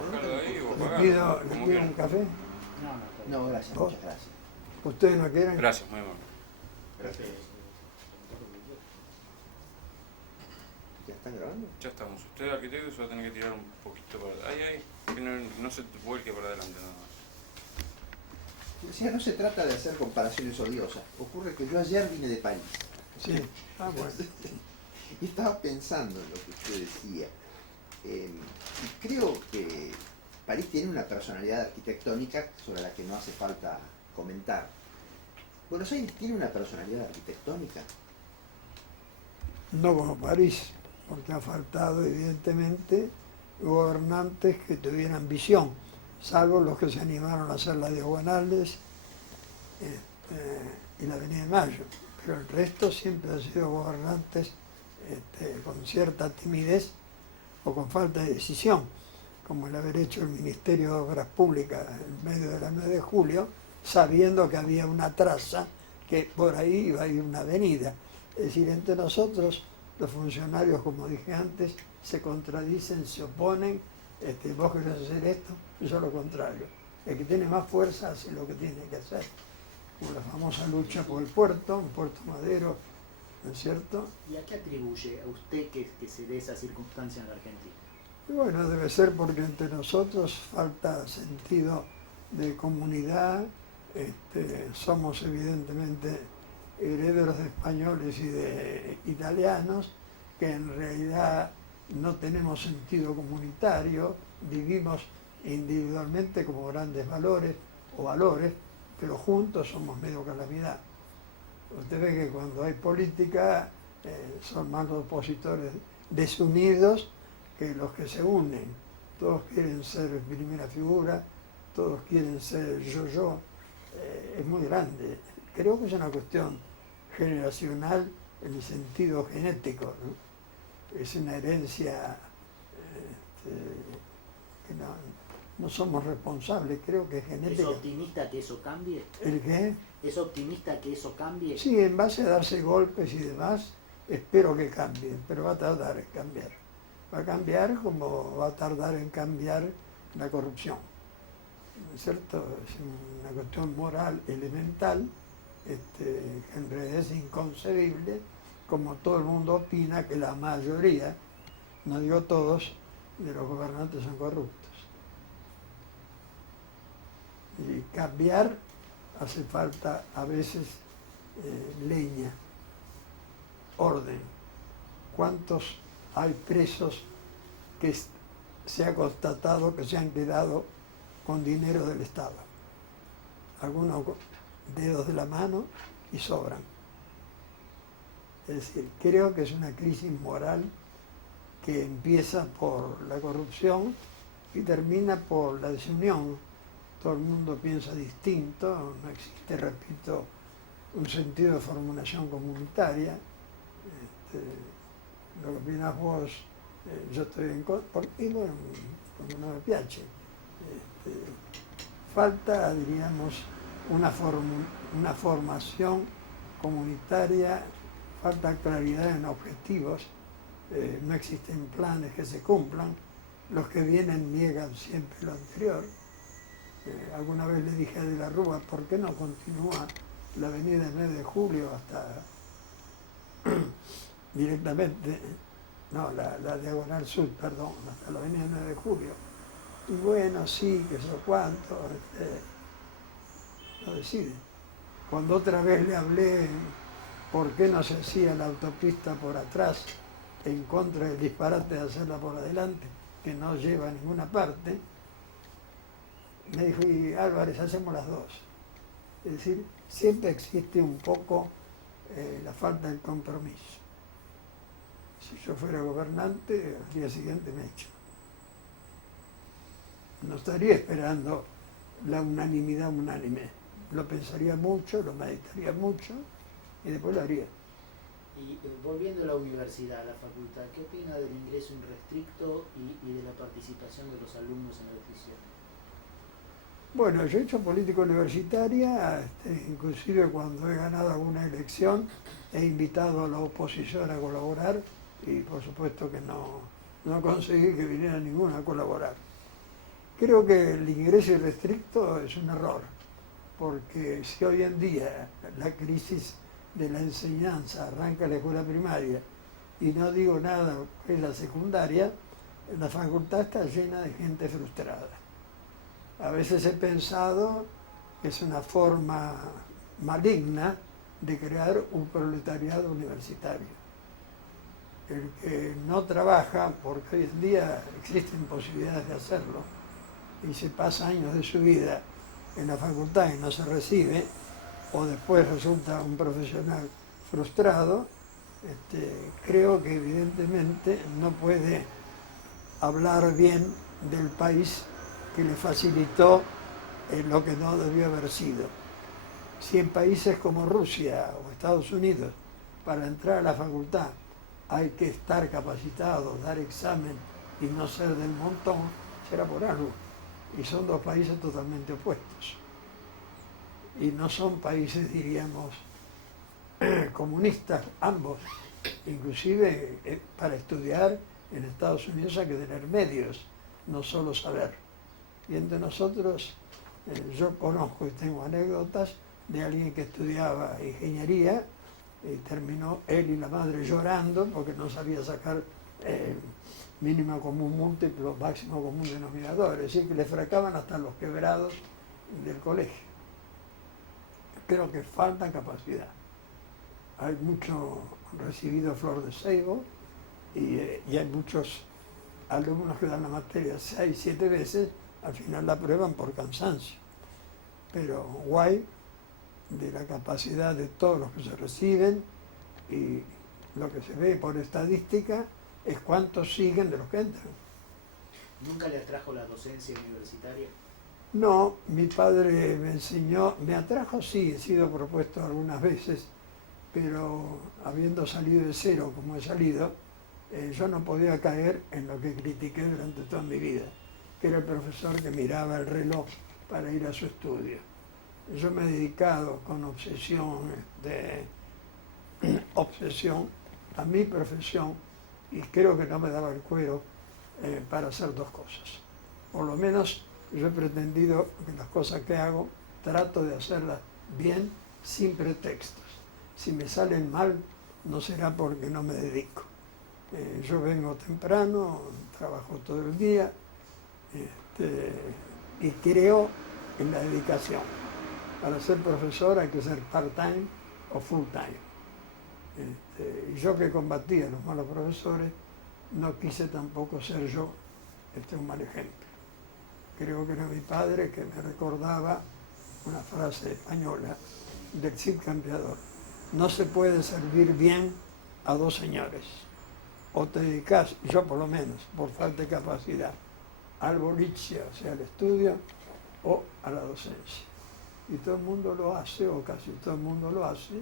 Bajarlo de ahí o ¿Le apagarlo, pido como un quieran. café? No, gracias, ¿Vos? muchas gracias. ¿Ustedes no quieren? Gracias, muy amable. Gracias. ¿Ya están grabando? Ya estamos. Usted, arquitecto, se va a tener que tirar un poquito para... Ahí, que no se vuelque para adelante nada más. Decía, no se trata de hacer comparaciones odiosas. Ocurre que yo ayer vine de París. Sí. Ah, bueno. Y estaba pensando en lo que usted decía. Y creo que París tiene una personalidad arquitectónica sobre la que no hace falta comentar. ¿Buenos Aires tiene una personalidad arquitectónica? No como París, porque ha faltado evidentemente gobernantes que tuvieran visión, salvo los que se animaron a hacer las diagonales y la Avenida de Mayo. Pero el resto siempre han sido gobernantes con cierta timidez o con falta de decisión, como el haber hecho el Ministerio de Obras Públicas en medio de la 9 de julio, sabiendo que había una traza que por ahí iba a ir una avenida. Es decir, entre nosotros, los funcionarios, como dije antes, se contradicen, se oponen, vos querés hacer esto, yo lo contrario. El que tiene más fuerza hace lo que tiene que hacer. como la famosa lucha por el puerto, un puerto madero, ¿no es cierto? ¿Y a qué atribuye a usted que se dé esa circunstancia en la Argentina? Y bueno, debe ser porque entre nosotros falta sentido de comunidad, somos evidentemente herederos de españoles y de italianos, que en realidad no tenemos sentido comunitario, vivimos individualmente como grandes valores, pero juntos somos medio calamidad. Usted ve que cuando hay política son más los opositores desunidos que los que se unen. Todos quieren ser primera figura, todos quieren ser yo. Es muy grande. Creo que es una cuestión generacional en el sentido genético, ¿no? Es una herencia que no somos responsables, creo que es genética. ¿Es optimista que eso cambie? ¿El qué? ¿Es optimista que eso cambie? Sí, en base a darse golpes y demás, espero que cambie, pero va a tardar en cambiar. Va a cambiar como va a tardar en cambiar la corrupción. ¿No es cierto? Es una cuestión moral elemental, que en realidad es inconcebible, como todo el mundo opina que la mayoría, no digo todos, de los gobernantes son corruptos. Y cambiar hace falta a veces leña, orden. ¿Cuántos hay presos que se ha constatado que se han quedado con dinero del Estado? Algunos dedos de la mano y sobran. Es decir, creo que es una crisis moral que empieza por la corrupción y termina por la desunión. Todo el mundo piensa distinto, no existe, repito, un sentido de formulación comunitaria. Lo que opinas vos, yo estoy en contra, y bueno, como no me piace. Falta, diríamos, una formación comunitaria, falta claridad en objetivos, no existen planes que se cumplan, los que vienen niegan siempre lo anterior. Alguna vez le dije a De la Rúa, ¿por qué no continúa la avenida 9 de Julio hasta directamente, no, la diagonal sur, perdón, hasta la avenida 9 de Julio? Y bueno, sí, que eso cuánto, no decide. Cuando otra vez le hablé por qué no se hacía la autopista por atrás, en contra del disparate de hacerla por adelante, que no lleva a ninguna parte, me dijo, y Álvarez, hacemos las dos. Es decir, siempre existe un poco la falta de compromiso. Si yo fuera gobernante, al día siguiente me echo. No estaría esperando la unanimidad unánime. Lo pensaría mucho, lo meditaría mucho y después lo haría. Y volviendo a la universidad, a la facultad, ¿qué opina del ingreso irrestricto y de la participación de los alumnos en la decisión? Bueno, yo he hecho política universitaria, inclusive cuando he ganado alguna elección, he invitado a la oposición a colaborar y por supuesto que no conseguí que viniera ninguno a colaborar. Creo que el ingreso irrestricto es un error, porque si hoy en día la crisis de la enseñanza arranca en la escuela primaria y no digo nada que es la secundaria, la facultad está llena de gente frustrada. A veces he pensado que es una forma maligna de crear un proletariado universitario. El que no trabaja, porque hoy en día existen posibilidades de hacerlo, y se pasa años de su vida en la facultad y no se recibe, o después resulta un profesional frustrado, creo que evidentemente no puede hablar bien del país que le facilitó lo que no debió haber sido. Si en países como Rusia o Estados Unidos, para entrar a la facultad hay que estar capacitado, dar examen y no ser del montón, será por algo. Y son dos países totalmente opuestos. Y no son países, diríamos, comunistas, ambos. Inclusive para estudiar en Estados Unidos hay que tener medios, no solo saber. Y entre nosotros, yo conozco y tengo anécdotas de alguien que estudiaba ingeniería y terminó él y la madre llorando porque no sabía sacar mínimo común múltiplo, máximo común denominador, es decir, que le fracaban hasta los quebrados del colegio. Creo que falta capacidad. Hay mucho recibido flor de ceibo y hay muchos alumnos que dan la materia 6, 7 veces, al final la aprueban por cansancio. Pero guay de la capacidad de todos los que se reciben, y lo que se ve por estadística es cuántos siguen de los que entran. ¿Nunca le atrajo la docencia universitaria? No, mi padre me enseñó, me atrajo, sí, he sido propuesto algunas veces, pero habiendo salido de cero como he salido, yo no podía caer en lo que critiqué durante toda mi vida, que era el profesor que miraba el reloj para ir a su estudio. Yo me he dedicado con obsesión a mi profesión y creo que no me daba el cuero para hacer dos cosas. Por lo menos yo he pretendido que las cosas que hago trato de hacerlas bien, sin pretextos. Si me salen mal, no será porque no me dedico. Yo vengo temprano, trabajo todo el día y creo en la dedicación. Para ser profesor hay que ser part-time o full-time. Y yo que combatía a los malos profesores, no quise tampoco ser yo un mal ejemplo. Creo que era mi padre que me recordaba una frase española del Cid Campeador: no se puede servir bien a dos señores. O te dedicas, yo por lo menos, por falta de capacidad, al boliche, o sea, al estudio, o a la docencia. Y todo el mundo lo hace, o casi todo el mundo lo hace,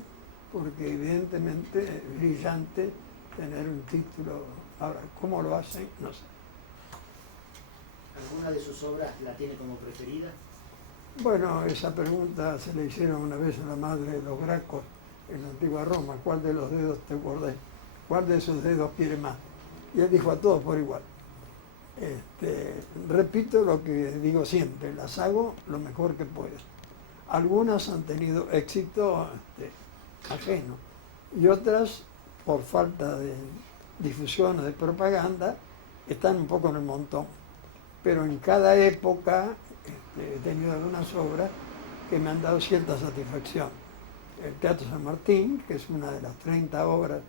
porque evidentemente es brillante tener un título. Ahora, ¿cómo lo hacen? No sé. ¿Alguna de sus obras la tiene como preferida? Bueno, esa pregunta se le hicieron una vez a la madre de los Gracos en la antigua Roma: ¿cuál de los dedos te acordás? ¿Cuál de esos dedos quiere más? Y él dijo: a todos por igual. Repito lo que digo siempre: las hago lo mejor que puedo. Algunas han tenido éxito ajeno y otras, por falta de difusión o de propaganda, están un poco en el montón. Pero en cada época he tenido algunas obras que me han dado cierta satisfacción. El Teatro San Martín, que es una de las 30 obras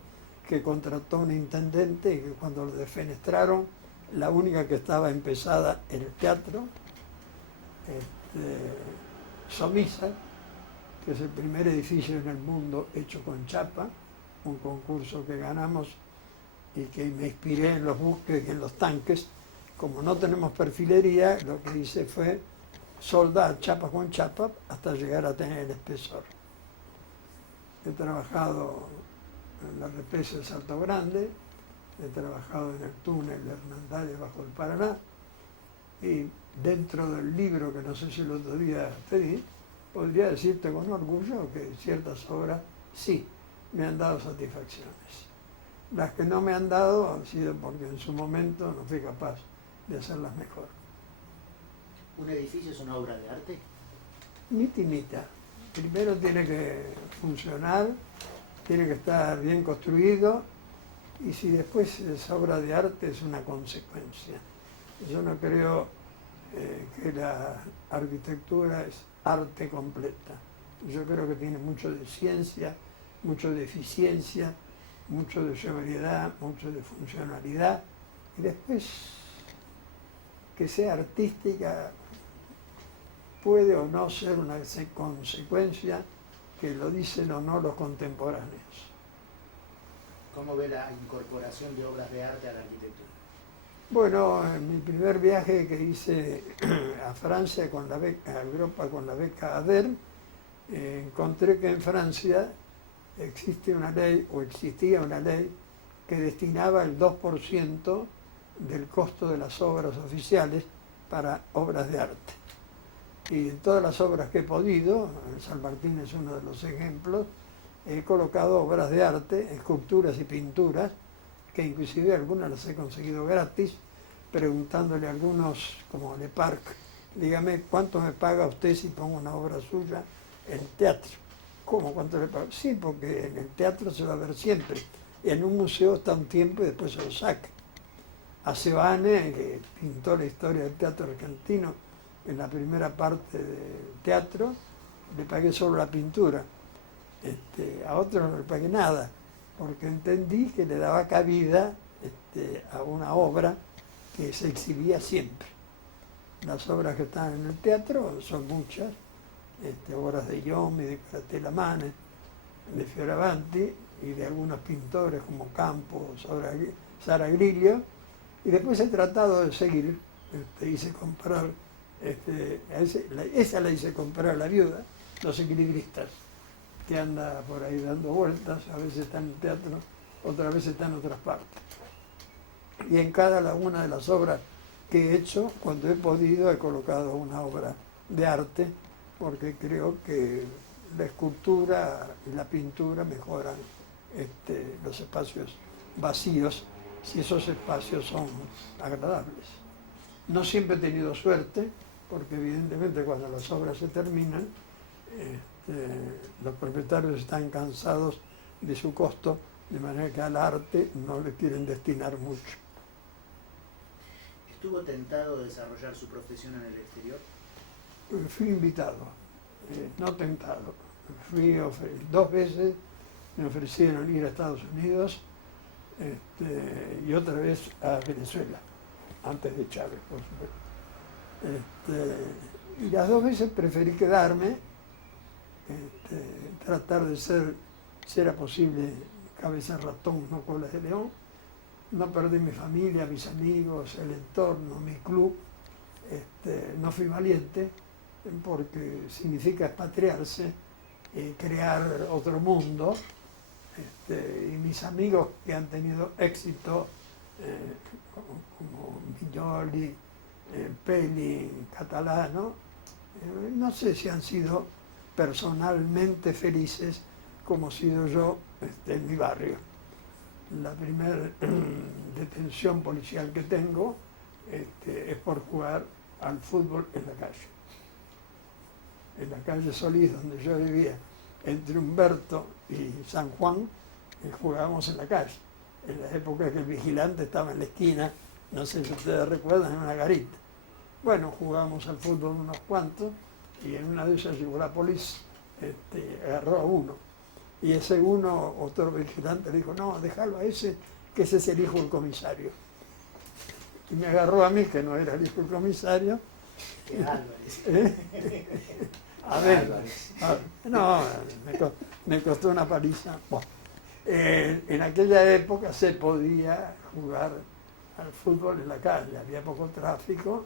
que contrató un intendente y que cuando lo defenestraron, la única que estaba empezada en el teatro. Somisa, que es el primer edificio en el mundo hecho con chapa, un concurso que ganamos y que me inspiré en los buques y en los tanques. Como no tenemos perfilería, lo que hice fue soldar chapa con chapa hasta llegar a tener el espesor. He trabajado en la represa de Salto Grande, he trabajado en el túnel de Hernandarias bajo el Paraná, y dentro del libro, que no sé si el otro día te di, podría decirte con orgullo que ciertas obras sí me han dado satisfacciones. Las que no me han dado han sido porque en su momento no fui capaz de hacerlas mejor. ¿Un edificio es una obra de arte? Mitinita. Primero tiene que funcionar, tiene que estar bien construido, y si después es obra de arte es una consecuencia. Yo no creo que la arquitectura es arte completa. Yo creo que tiene mucho de ciencia, mucho de eficiencia, mucho de sobriedad, mucho de funcionalidad, y después que sea artística puede o no ser una consecuencia que lo dicen o no los contemporáneos. ¿Cómo ve la incorporación de obras de arte a la arquitectura? Bueno, en mi primer viaje que hice a Francia con la beca, a Europa con la beca ADER, encontré que en Francia existe una ley, o existía una ley, que destinaba el 2% del costo de las obras oficiales para obras de arte. Y en todas las obras que he podido, San Martín es uno de los ejemplos, he colocado obras de arte, esculturas y pinturas, que inclusive algunas las he conseguido gratis, preguntándole a algunos, como Le Parc, dígame, ¿cuánto me paga usted si pongo una obra suya el teatro. ¿Cómo? ¿Cuánto le pago? Sí, porque en el teatro se va a ver siempre. En un museo está un tiempo y después se lo saca. A Sebane, que pintó la historia del teatro argentino, en la primera parte del teatro, le pagué solo la pintura. A otros no le pagué nada, porque entendí que le daba cabida a una obra que se exhibía siempre. Las obras que están en el teatro son muchas, obras de Iomi, de Caratelamane, de Fioravanti y de algunos pintores como Campos, Sara Grillo, y después he tratado de seguir, hice comprar, esa la hice comprar a la viuda, Los Equilibristas, que anda por ahí dando vueltas, a veces está en el teatro, otras veces está en otras partes. Y en cada una de las obras que he hecho, cuando he podido, he colocado una obra de arte, porque creo que la escultura y la pintura mejoran los espacios vacíos, si esos espacios son agradables. No siempre he tenido suerte, porque evidentemente cuando las obras se terminan, los propietarios están cansados de su costo, de manera que al arte no le quieren destinar mucho. ¿Estuvo tentado de desarrollar su profesión en el exterior? Fui invitado, no tentado. Fui 2 veces, me ofrecieron ir a Estados Unidos y otra vez a Venezuela, antes de Chávez, por supuesto. Y las 2 veces preferí quedarme, tratar de ser, si era posible, cabeza de ratón, no cola de león, no perdí mi familia, mis amigos, el entorno, mi club. No fui valiente, porque significa expatriarse, crear otro mundo, y mis amigos que han tenido éxito, como Mignoli, Peli, Catalano, no sé si han sido personalmente felices como he sido yo en mi barrio. La primera detención policial que tengo es por jugar al fútbol en la calle. En la calle Solís, donde yo vivía, entre Humberto y San Juan, jugábamos en la calle. En la época que el vigilante estaba en la esquina, no sé si ustedes recuerdan, en una garita. Bueno, jugábamos al fútbol unos cuantos y en una de ellas llegó la policía, agarró a uno. Y ese uno, otro vigilante, le dijo, no, déjalo a ese, que ese es el hijo del comisario. Y me agarró a mí, que no era el hijo del comisario. A ver, no, me costó una paliza. Bueno, en aquella época se podía jugar al fútbol en la calle, había poco tráfico.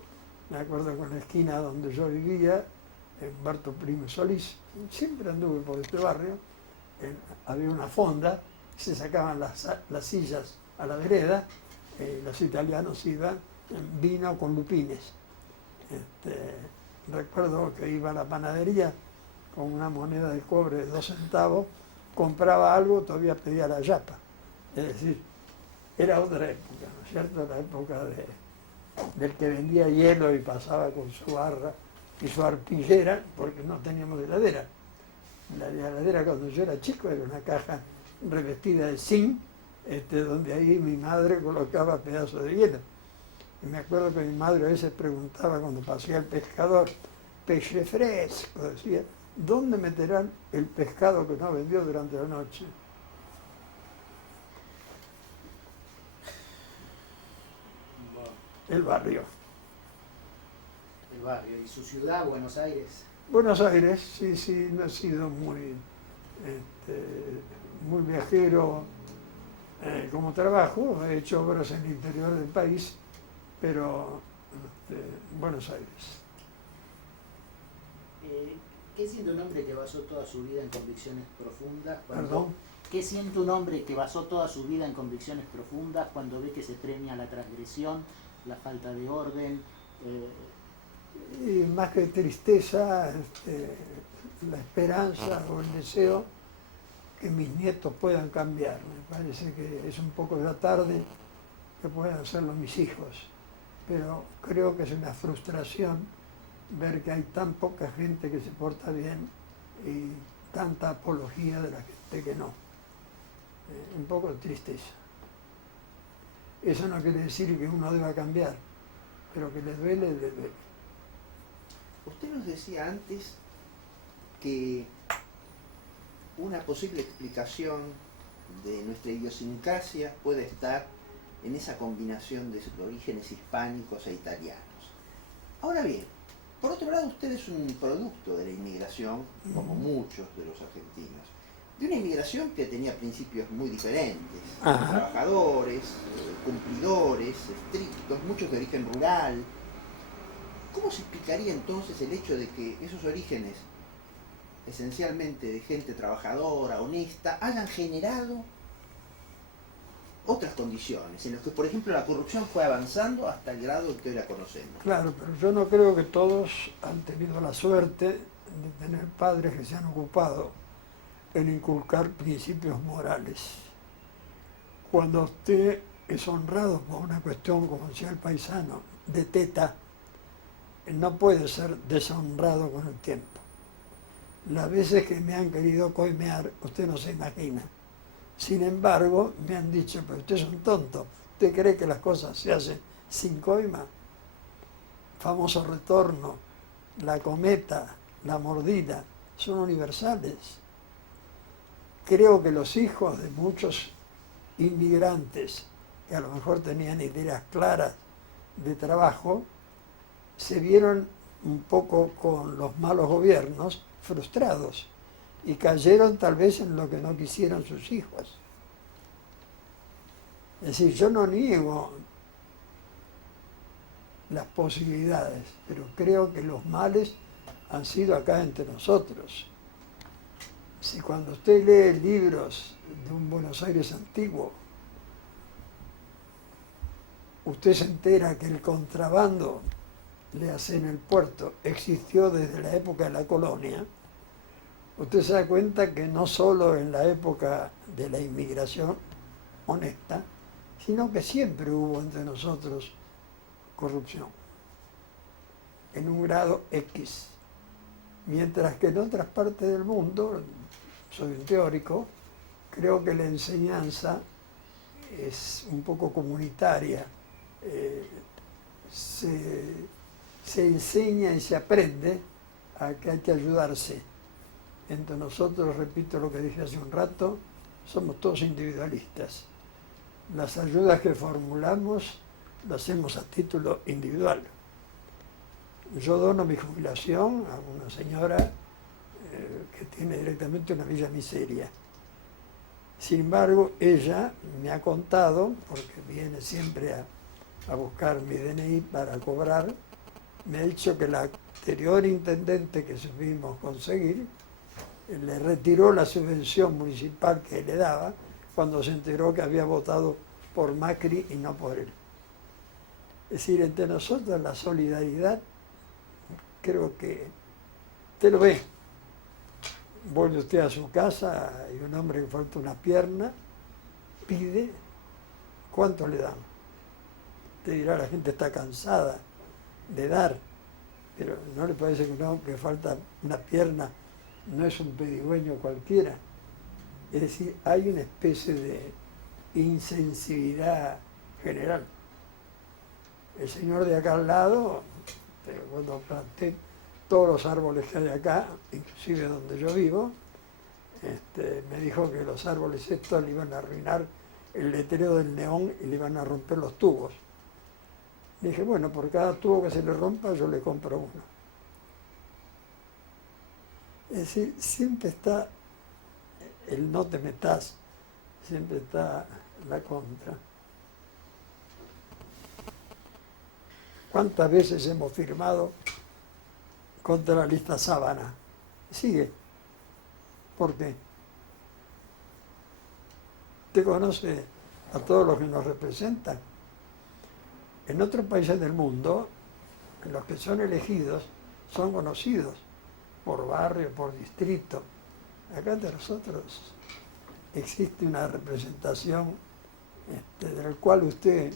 Me acuerdo con la esquina donde yo vivía, en Humberto Primo Solís, siempre anduve por este barrio, había una fonda, se sacaban las sillas a la vereda, los italianos iban en vino con lupines. Recuerdo que iba a la panadería con una moneda de cobre de 2 centavos, compraba algo, todavía pedía la yapa. Es decir, era otra época, ¿no es cierto? La época del que vendía hielo y pasaba con su barra y su arpillera, porque no teníamos heladera. La heladera cuando yo era chico era una caja revestida de zinc, donde ahí mi madre colocaba pedazos de hielo. Y me acuerdo que mi madre a veces preguntaba cuando pasaba el pescador, peixe fresco, decía, ¿dónde meterán el pescado que no vendió durante la noche? El barrio. El barrio. ¿Y su ciudad, Buenos Aires? Buenos Aires, sí, no he sido muy viajero como trabajo, he hecho obras en el interior del país, pero Buenos Aires. ¿Qué siente un hombre que basó toda su vida en convicciones profundas? ¿Perdón? ¿Qué siente un hombre que basó toda su vida en convicciones profundas cuando ve que se premia la transgresión, la falta de orden? Y más que tristeza, la esperanza o el deseo que mis nietos puedan cambiar. Me parece que es un poco ya tarde que puedan hacerlo mis hijos, pero creo que es una frustración ver que hay tan poca gente que se porta bien y tanta apología de la gente que no. Un poco de tristeza. Eso no quiere decir que uno deba cambiar, pero que le duele, le duele. Usted nos decía antes que una posible explicación de nuestra idiosincrasia puede estar en esa combinación de orígenes hispánicos e italianos. Ahora bien, por otro lado, usted es un producto de la inmigración, como muchos de los argentinos, de una inmigración que tenía principios muy diferentes, trabajadores, cumplidores, estrictos, muchos de origen rural. ¿Cómo se explicaría entonces el hecho de que esos orígenes, esencialmente de gente trabajadora, honesta, hayan generado otras condiciones, en las que, por ejemplo, la corrupción fue avanzando hasta el grado que hoy la conocemos? Claro, pero yo no creo que todos han tenido la suerte de tener padres que se han ocupado en inculcar principios morales. Cuando usted es honrado por una cuestión, como decía el paisano, de teta, no puede ser deshonrado con el tiempo. Las veces que me han querido coimear, usted no se imagina. Sin embargo, me han dicho, pero usted es un tonto, ¿usted cree que las cosas se hacen sin coima? Famoso retorno, la cometa, la mordida, son universales. Creo que los hijos de muchos inmigrantes, que a lo mejor tenían ideas claras de trabajo, se vieron un poco con los malos gobiernos frustrados y cayeron tal vez en lo que no quisieron sus hijos. Es decir, yo no niego las posibilidades, pero creo que los males han sido acá entre nosotros. Si cuando usted lee libros de un Buenos Aires antiguo, usted se entera que el contrabando, le hace en el puerto, existió desde la época de la colonia, usted se da cuenta que no solo en la época de la inmigración honesta, sino que siempre hubo entre nosotros corrupción, en un grado X. Mientras que en otras partes del mundo, soy un teórico, creo que la enseñanza es un poco comunitaria, se enseña y se aprende a que hay que ayudarse. Entre nosotros, repito lo que dije hace un rato, somos todos individualistas. Las ayudas que formulamos las hacemos a título individual. Yo dono mi jubilación a una señora que tiene directamente una villa miseria. Sin embargo, ella me ha contado, porque viene siempre a buscar mi DNI para cobrar, me ha dicho que la anterior intendente que supimos conseguir le retiró la subvención municipal que le daba cuando se enteró que había votado por Macri y no por él. Es decir, entre nosotros la solidaridad, creo que usted lo ve. Vuelve usted a su casa y un hombre que falta una pierna pide, ¿cuánto le dan? Usted dirá, la gente está cansada de dar, pero ¿no le parece que no, que falta una pierna no es un pedigüeño cualquiera? Es decir, hay una especie de insensibilidad general. El señor de acá al lado, cuando planté todos los árboles que hay acá, inclusive donde yo vivo, me dijo que los árboles estos le iban a arruinar el letrero del neón y le iban a romper los tubos. Le dije, bueno, por cada tubo que se le rompa yo le compro uno. Es decir, siempre está el no te metas, siempre está la contra. ¿Cuántas veces hemos firmado contra la lista Sábana? Sigue. ¿Por qué? ¿Usted conoce a todos los que nos representan? En otros países del mundo, los que son elegidos son conocidos por barrio, por distrito. Acá entre nosotros existe una representación del cual usted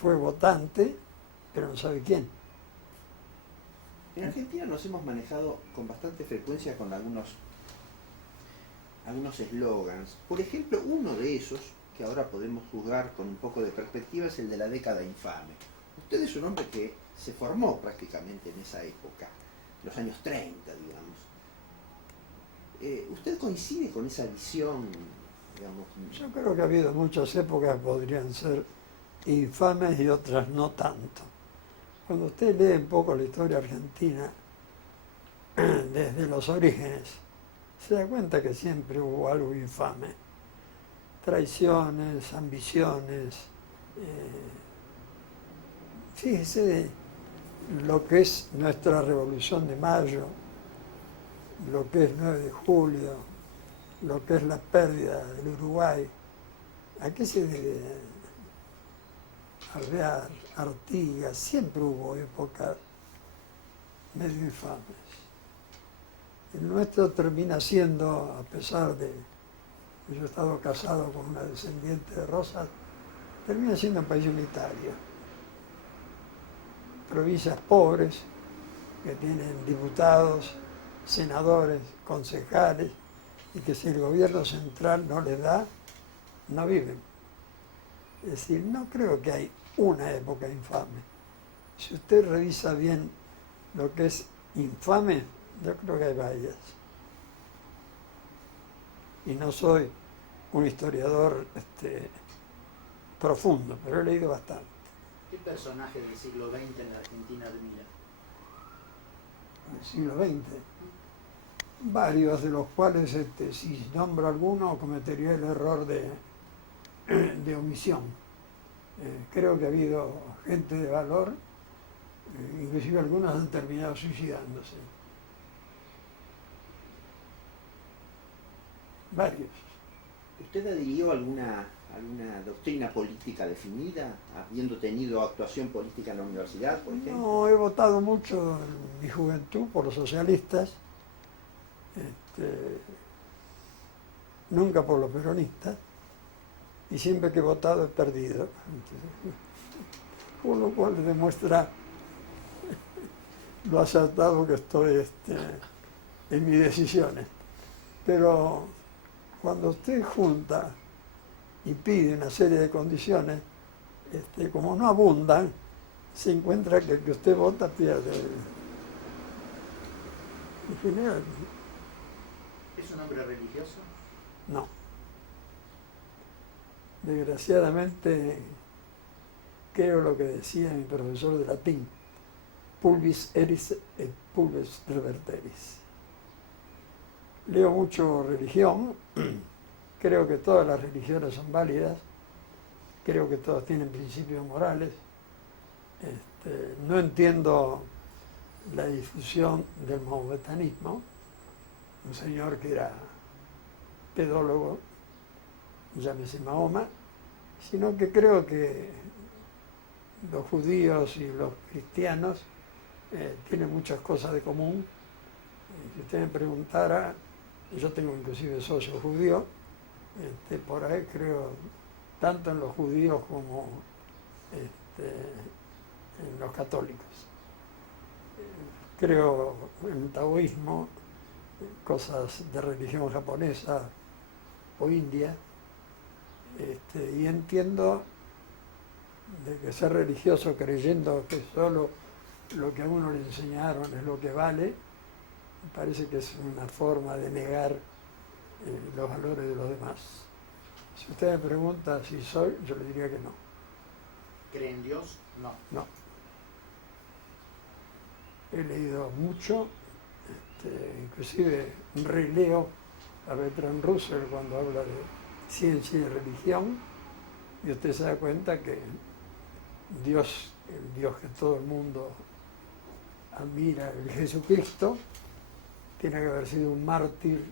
fue votante, pero no sabe quién. En Argentina nos hemos manejado con bastante frecuencia con algunos eslogans. Por ejemplo, uno de esos, que ahora podemos juzgar con un poco de perspectiva, es el de la década infame. Usted es un hombre que se formó prácticamente en esa época, los años 30, digamos. ¿Usted coincide con esa visión, digamos? Yo creo que ha habido muchas épocas que podrían ser infames y otras no tanto. Cuando usted lee un poco la historia argentina, desde los orígenes, se da cuenta que siempre hubo algo infame. Traiciones, ambiciones. Fíjese lo que es nuestra Revolución de Mayo, lo que es 9 de julio, lo que es la pérdida del Uruguay. ¿A qué se debe? Alvear, Artigas, siempre hubo épocas medio infames. El nuestro termina siendo, a pesar de que yo he estado casado con una descendiente de Rosas, termina siendo un país unitario. Provincias pobres que tienen diputados, senadores, concejales, y que si el gobierno central no les da, no viven. Es decir, no creo que hay una época infame. Si usted revisa bien lo que es infame, yo creo que hay varias. Y no soy un historiador profundo, pero he leído bastante. ¿Qué personaje del siglo XX en la Argentina admira? Del siglo XX. Varios de los cuales, si nombro alguno, cometería el error de omisión. Creo que ha habido gente de valor, inclusive algunos han terminado suicidándose. Varios. ¿Usted adhirió a alguna doctrina política definida, habiendo tenido actuación política en la universidad, por ejemplo? No, he votado mucho en mi juventud por los socialistas, nunca por los peronistas, y siempre que he votado he perdido. Con lo cual demuestra lo acertado que estoy en mis decisiones. Pero cuando usted junta y pide una serie de condiciones, como no abundan, se encuentra que el que usted vota pierde. En general, ¿Es un hombre religioso? no. Desgraciadamente, creo lo que decía mi profesor de latín, pulvis eris et pulvis reverteris. Leo mucho religión, creo que todas las religiones son válidas, creo que todas tienen principios morales. No entiendo la difusión del mahometanismo, un señor que era pedólogo, llámese Mahoma, sino que creo que los judíos y los cristianos tienen muchas cosas de común. Si usted me preguntara, yo tengo inclusive socio judío, por ahí creo tanto en los judíos como en los católicos. Creo en el taoísmo, cosas de religión japonesa o india, y entiendo de que ser religioso creyendo que solo lo que a uno le enseñaron es lo que vale, me parece que es una forma de negar los valores de los demás. Si usted me pregunta si soy, yo le diría que no. ¿Cree en Dios? No. No. He leído mucho, inclusive releo a Bertrand Russell cuando habla de ciencia y religión, y usted se da cuenta que Dios, el Dios que todo el mundo admira, el Jesucristo, tiene que haber sido un mártir,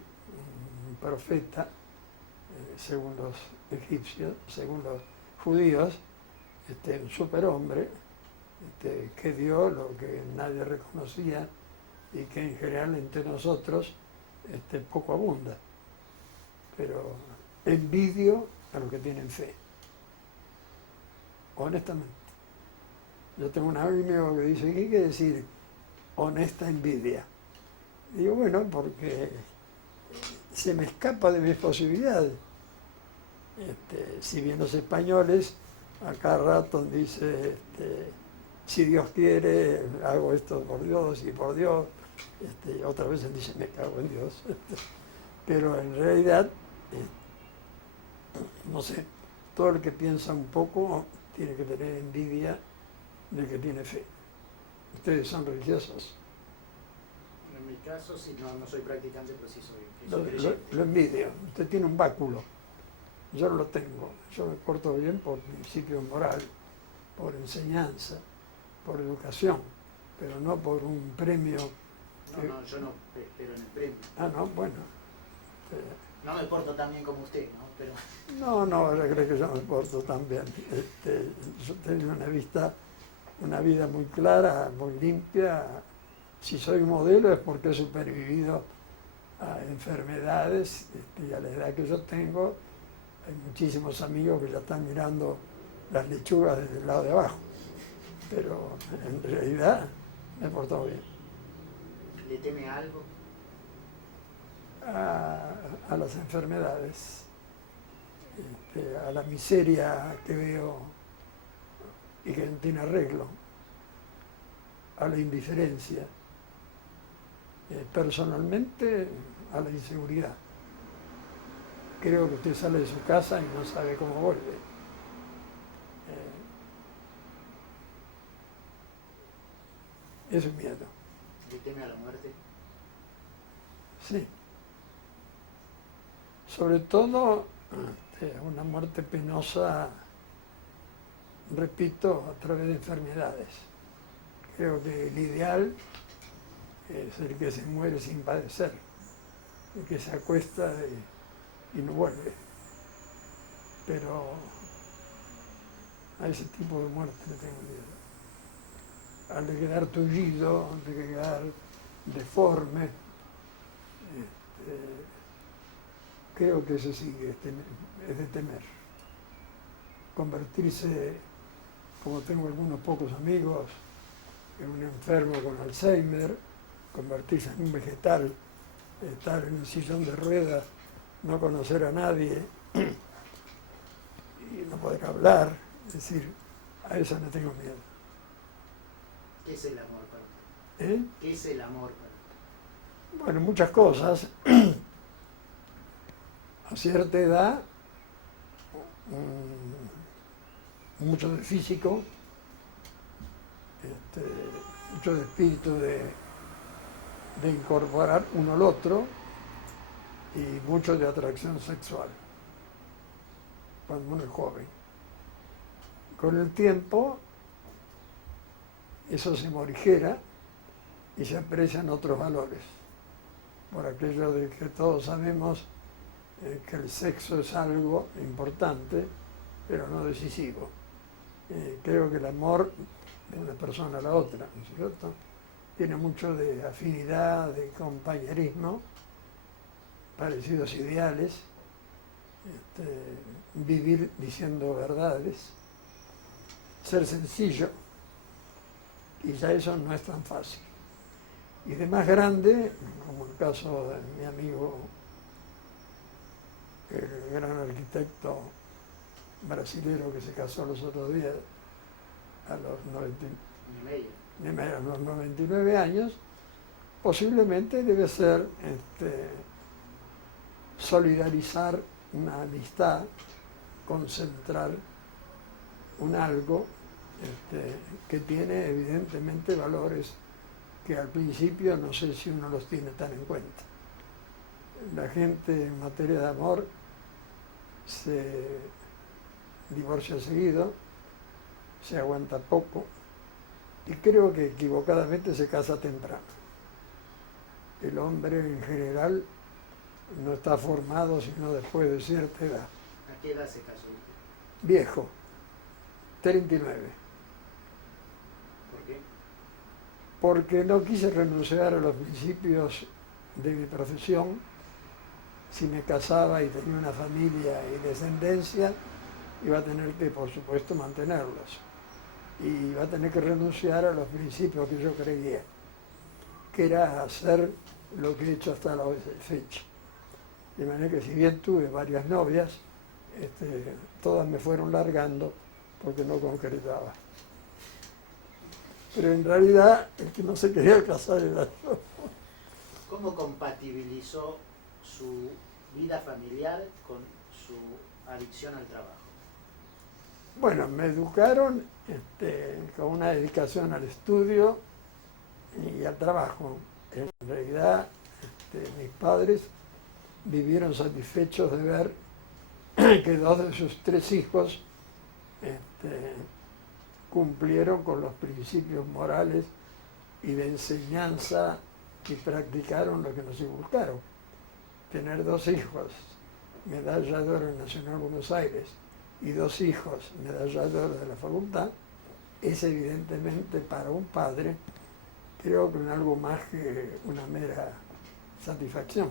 un profeta, según los egipcios, según los judíos, un superhombre, que dio lo que nadie reconocía y que en general entre nosotros poco abunda. Pero envidio a los que tienen fe, honestamente. Yo tengo un amigo que dice, ¿qué quiere decir honesta envidia? Digo, bueno, porque se me escapa de mis posibilidades. Si bien los españoles a cada rato dicen, si Dios quiere, hago esto por Dios y por Dios, otras veces dicen, me cago en Dios. Pero en realidad, no sé, todo el que piensa un poco tiene que tener envidia del que tiene fe. ¿Ustedes son religiosos? En mi caso, sí, no soy practicante, pero sí soy Lo creyente. envidio. Usted tiene un báculo. Yo no lo tengo. Yo me porto bien por principio moral, por enseñanza, por educación, pero no por un premio. No, yo no espero en el premio. Ah, no, bueno. No me porto tan bien como usted, ¿no? Pero No, ahora creo que yo me porto tan bien. Yo tengo una vida muy clara, muy limpia. Si soy modelo es porque he supervivido a enfermedades y a la edad que yo tengo. Hay muchísimos amigos que ya están mirando las lechugas desde el lado de abajo. Pero en realidad me he portado bien. ¿le teme a algo? A las enfermedades, a la miseria que veo y que no tiene arreglo, a la indiferencia, personalmente a la inseguridad. Creo que usted sale de su casa y no sabe cómo vuelve. Es un miedo. ¿Le teme a la muerte? Sí. Sobre todo una muerte penosa, repito, a través de enfermedades. Creo que el ideal es el que se muere sin padecer, el que se acuesta y no vuelve. Pero a ese tipo de muerte le tengo miedo. Al de quedar tullido, al de quedar deforme, creo que eso sí es de temer. Convertirse, como tengo algunos pocos amigos, en un enfermo con Alzheimer, convertirse en un vegetal, estar en un sillón de ruedas, no conocer a nadie y no poder hablar, es decir, a eso le tengo miedo. ¿Qué es el amor para usted? ¿Qué es el amor para usted? Bueno, muchas cosas. A cierta edad, mucho de físico, mucho de espíritu de incorporar uno al otro y mucho de atracción sexual, cuando uno es joven. Con el tiempo, eso se morigera y se aprecian otros valores, por aquello de que todos sabemos que el sexo es algo importante, pero no decisivo. Creo que el amor de una persona a la otra, ¿no es cierto?, tiene mucho de afinidad, de compañerismo, parecidos ideales, vivir diciendo verdades, ser sencillo, y ya eso no es tan fácil. Y de más grande, como el caso de mi amigo, el gran arquitecto brasilero que se casó los otros días a los 99 años, posiblemente debe ser solidarizar una amistad, concentrar un algo que tiene evidentemente valores que al principio no sé si uno los tiene tan en cuenta. La gente en materia de amor se divorcia seguido, se aguanta poco y creo que equivocadamente se casa temprano. El hombre en general no está formado sino después de cierta edad. ¿A qué edad se casó usted? Viejo, 39. ¿Por qué? Porque no quise renunciar a los principios de mi profesión. Si me casaba y tenía una familia y descendencia, iba a tener que, por supuesto, mantenerlos. Y iba a tener que renunciar a los principios que yo creía. que era hacer lo que he hecho hasta la fecha. De manera que si bien tuve varias novias, todas me fueron largando porque no concretaba. Pero en realidad el que no se quería casar era yo. ¿Cómo compatibilizó su vida familiar con su adicción al trabajo? Bueno, me educaron con una dedicación al estudio y al trabajo. En realidad, mis padres vivieron satisfechos de ver que 2 de sus 3 hijos cumplieron con los principios morales y de enseñanza y practicaron lo que nos inculcaron. Tener 2 hijos, medalla de oro en Nacional Buenos Aires, y 2 hijos, medalla de oro de la facultad, es evidentemente para un padre, creo que algo más que una mera satisfacción.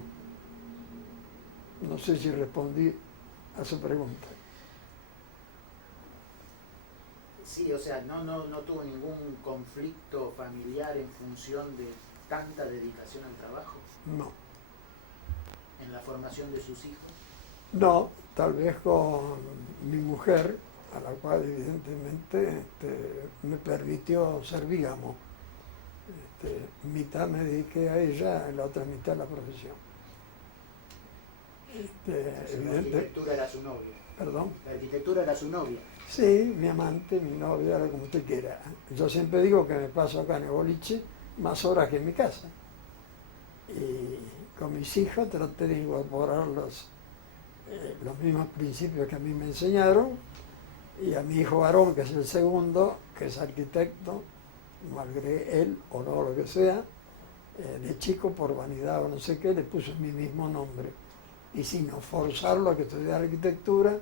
No sé si respondí a su pregunta. Sí, o sea, no tuvo ningún conflicto familiar en función de tanta dedicación al trabajo. No. ¿En la formación de sus hijos? No, tal vez con mi mujer, a la cual evidentemente me permitió ser bígamo. Mitad me dediqué a ella, la otra mitad a la profesión. La arquitectura era su novia. ¿Perdón? La arquitectura era su novia. Sí, mi amante, mi novia, como usted quiera. Yo siempre digo que me paso acá en el boliche más horas que en mi casa. Y con mis hijos traté de incorporar los mismos principios que a mí me enseñaron, y a mi hijo varón, que es el segundo, que es arquitecto, malgré él o no lo que sea, de chico por vanidad o no sé qué, le puso mi mismo nombre. Y sin forzarlo a que estudiara arquitectura,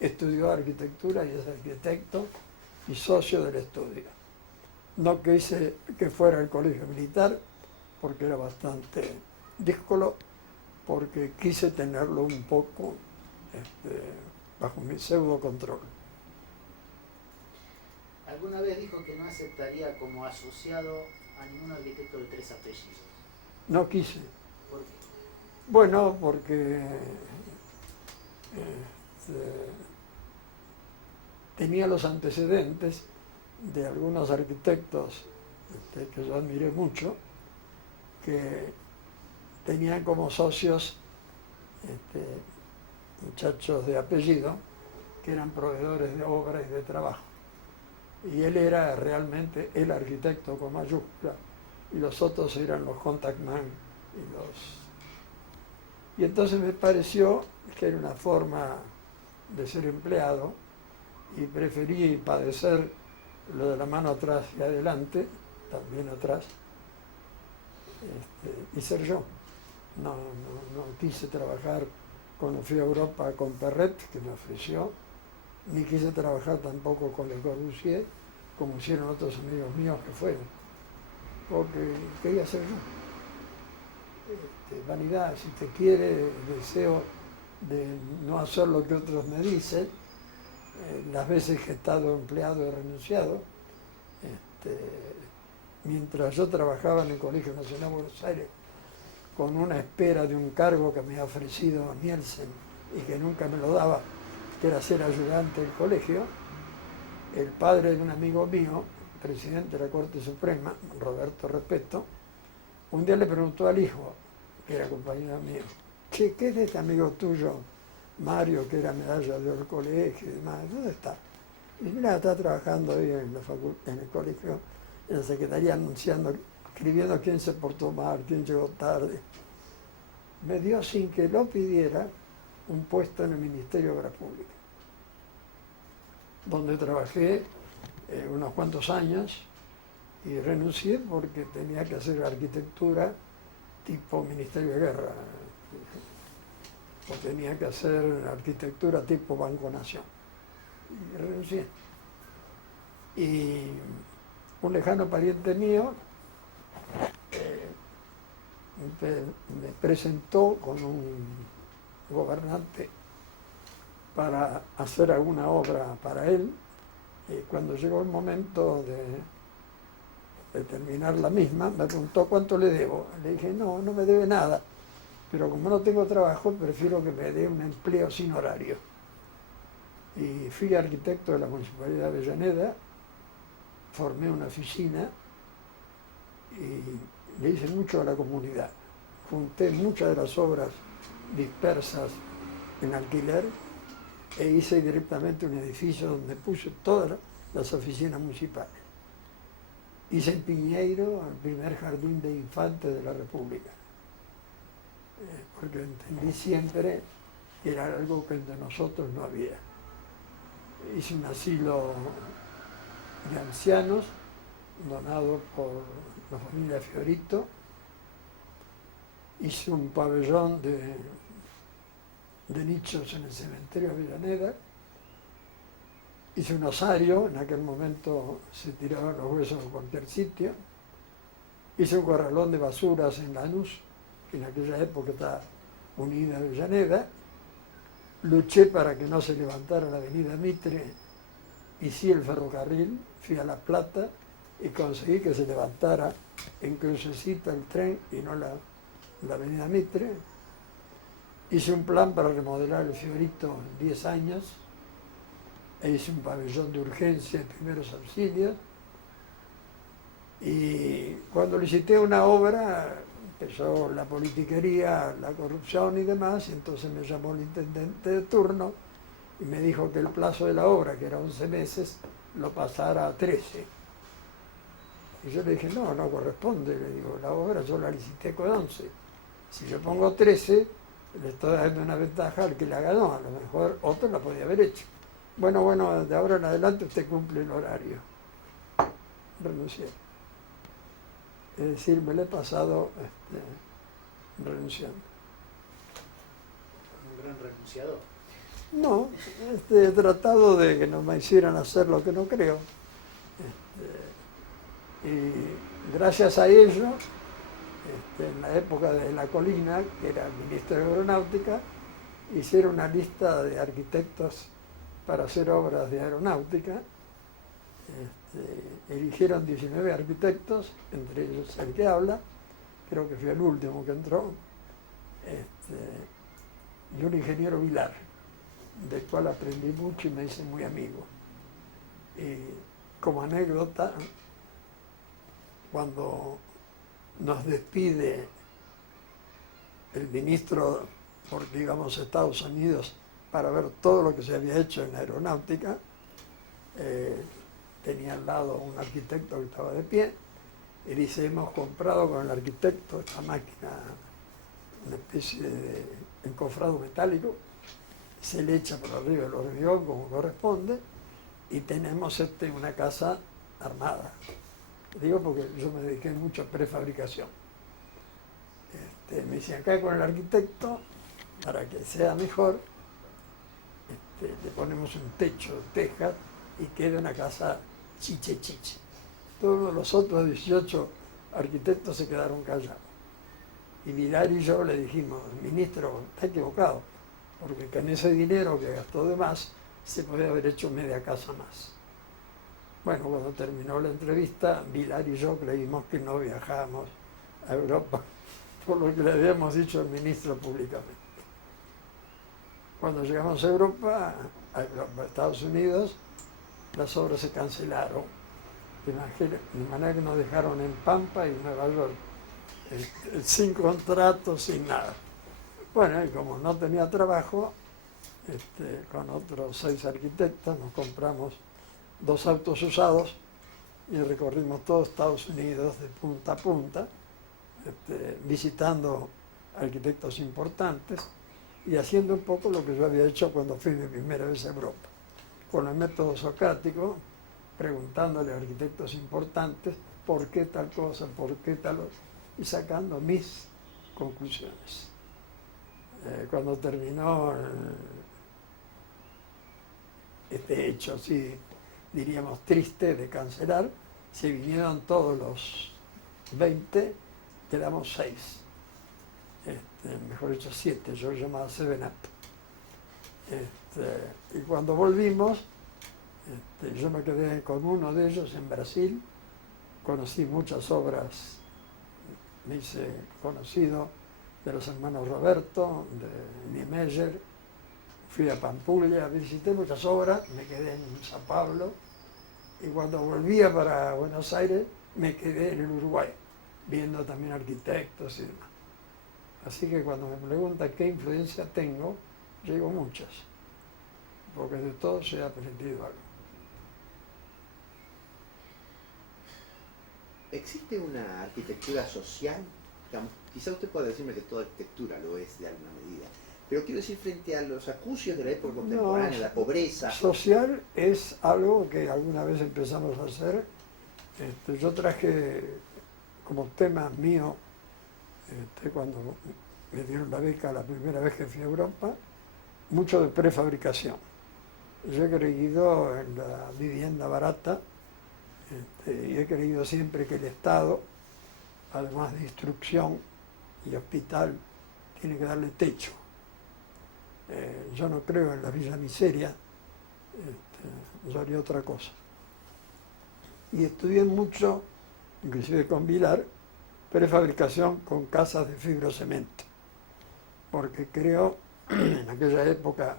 estudió arquitectura y es arquitecto y socio del estudio. No quise que fuera el colegio militar, porque era bastante díscolo, porque quise tenerlo un poco bajo mi pseudo control. Alguna vez dijo que no aceptaría como asociado a ningún arquitecto de 3 apellidos. No quise. ¿Por qué? Bueno, porque tenía los antecedentes de algunos arquitectos que yo admiré mucho, que tenían como socios muchachos de apellido que eran proveedores de obra y de trabajo. Y él era realmente el arquitecto con mayúscula, y los otros eran los contact man y entonces me pareció que era una forma de ser empleado, y preferí padecer lo de la mano atrás y adelante, también atrás, y ser yo. No quise trabajar cuando fui a Europa con Perret, que me ofreció, ni quise trabajar tampoco con Le Corbusier, como hicieron otros amigos míos que fueron, porque quería ser yo. Vanidad, si te quiere, deseo de no hacer lo que otros me dicen. Las veces que he estado empleado he renunciado. Mientras yo trabajaba en el Colegio Nacional de Buenos Aires, con una espera de un cargo que me había ofrecido Nielsen y que nunca me lo daba, que era ser ayudante del colegio, el padre de un amigo mío, presidente de la Corte Suprema, Roberto Respeto, un día le preguntó al hijo, que era compañero mío, ¿qué es de este amigo tuyo, Mario, que era medalla de oro del colegio y demás? ¿Dónde está? Y mira, está trabajando hoy en el colegio, en la secretaría, anunciando, escribiendo quién se portó mal, quién llegó tarde. Me dio, sin que lo pidiera, un puesto en el Ministerio de Obras Públicas, donde trabajé unos cuantos años, y renuncié porque tenía que hacer arquitectura tipo Ministerio de Guerra, o tenía que hacer arquitectura tipo Banco Nación. Y renuncié. Y un lejano pariente mío me presentó con un gobernante para hacer alguna obra para él, y cuando llegó el momento de de terminar la misma, me preguntó cuánto le debo. Le dije, no, no me debe nada, pero como no tengo trabajo, prefiero que me dé un empleo sin horario. Y fui arquitecto de la Municipalidad de Avellaneda, formé una oficina y le hice mucho a la comunidad. Junté muchas de las obras dispersas en alquiler e hice directamente un edificio donde puse todas las oficinas municipales. Hice en Piñeiro el primer jardín de infantes de la República, porque entendí siempre que era algo que entre nosotros no había. Hice un asilo de ancianos donado por la familia Fiorito. Hice un pabellón de nichos en el cementerio de Avellaneda. Hice un osario, en aquel momento se tiraban los huesos en cualquier sitio. Hice un corralón de basuras en Lanús, que en aquella época estaba unida a Avellaneda. Luché para que no se levantara la avenida Mitre, hice el ferrocarril, fui a La Plata y conseguí que se levantara en crucecita el tren y no la avenida Mitre. Hice un plan para remodelar el Fiorito en 10 años, e hice un pabellón de urgencia y primeros auxilios. Y cuando licité una obra, empezó la politiquería, la corrupción y demás, y entonces me llamó el intendente de turno y me dijo que el plazo de la obra, que era 11 meses, lo pasara a 13. Y yo le dije, no, no corresponde, le digo, la obra yo la licité con 11. Si yo pongo 13, le estoy dando una ventaja al que la ganó, a lo mejor otro la podía haber hecho. Bueno, de ahora en adelante usted cumple el horario. Renuncié. Es decir, me lo he pasado renunciando. Un gran renunciador. No, he tratado de que no me hicieran hacer lo que no creo. Y gracias a ello, en la época de La Colina, que era el ministro de Aeronáutica, hicieron una lista de arquitectos para hacer obras de aeronáutica. Eligieron 19 arquitectos, entre ellos el que habla, creo que fue el último que entró, y un ingeniero Vilar, del cual aprendí mucho y me hice muy amigo. Y como anécdota, cuando nos despide el ministro, porque íbamos a Estados Unidos para ver todo lo que se había hecho en aeronáutica, tenía al lado un arquitecto que estaba de pie, y dice, hemos comprado con el arquitecto esta máquina, una especie de encofrado metálico, se le echa por arriba el hormigón como corresponde, y tenemos una casa armada. Digo porque yo me dediqué mucho a prefabricación. Me dicen, acá con el arquitecto, para que sea mejor, le ponemos un techo de tejas y queda una casa chiche. Todos los otros 18 arquitectos se quedaron callados. Y Vilar y yo le dijimos, ministro, está equivocado, porque con ese dinero que gastó de más, se podía haber hecho media casa más. Bueno, cuando terminó la entrevista, Vilar y yo creímos que no viajábamos a Europa, por lo que le habíamos dicho al ministro públicamente. Cuando llegamos a Europa, a Estados Unidos, las obras se cancelaron, de manera que nos dejaron en Pampa y Nueva York, sin contrato, sin nada. Bueno, y como no tenía trabajo, con otros 6 arquitectos nos compramos 2 autos usados y recorrimos todo Estados Unidos de punta a punta, visitando arquitectos importantes y haciendo un poco lo que yo había hecho cuando fui mi primera vez a Europa, con el método socrático, preguntándole a arquitectos importantes por qué tal cosa, por qué tal otra, y sacando mis conclusiones. Cuando terminó este hecho así, diríamos triste, de cancelar, se vinieron todos los 20, quedamos 6. Mejor dicho 7, yo llamaba 7 Up. Y cuando volvimos, yo me quedé con uno de ellos en Brasil, conocí muchas obras, me hice conocido de los hermanos Roberto, de Niemeyer, fui a Pampulha, visité muchas obras, me quedé en San Pablo y cuando volvía para Buenos Aires me quedé en el Uruguay, viendo también arquitectos y demás. Así que cuando me preguntan qué influencia tengo, yo digo muchas, porque de todo se ha aprendido algo. ¿Existe una arquitectura social? Digamos, quizá usted pueda decirme que toda arquitectura lo es de alguna medida, pero quiero decir, frente a los acucios de la época contemporánea, la pobreza... Social es algo que alguna vez empezamos a hacer. Yo traje como tema mío, cuando me dieron la beca la primera vez que fui a Europa, mucho de prefabricación. Yo he creído en la vivienda barata y he creído siempre que el Estado, además de instrucción y hospital, tiene que darle techo. Yo no creo en la villa miseria, yo haría otra cosa. Y estudié mucho, inclusive con Vilar, prefabricación con casas de fibrocemento, porque creo, en aquella época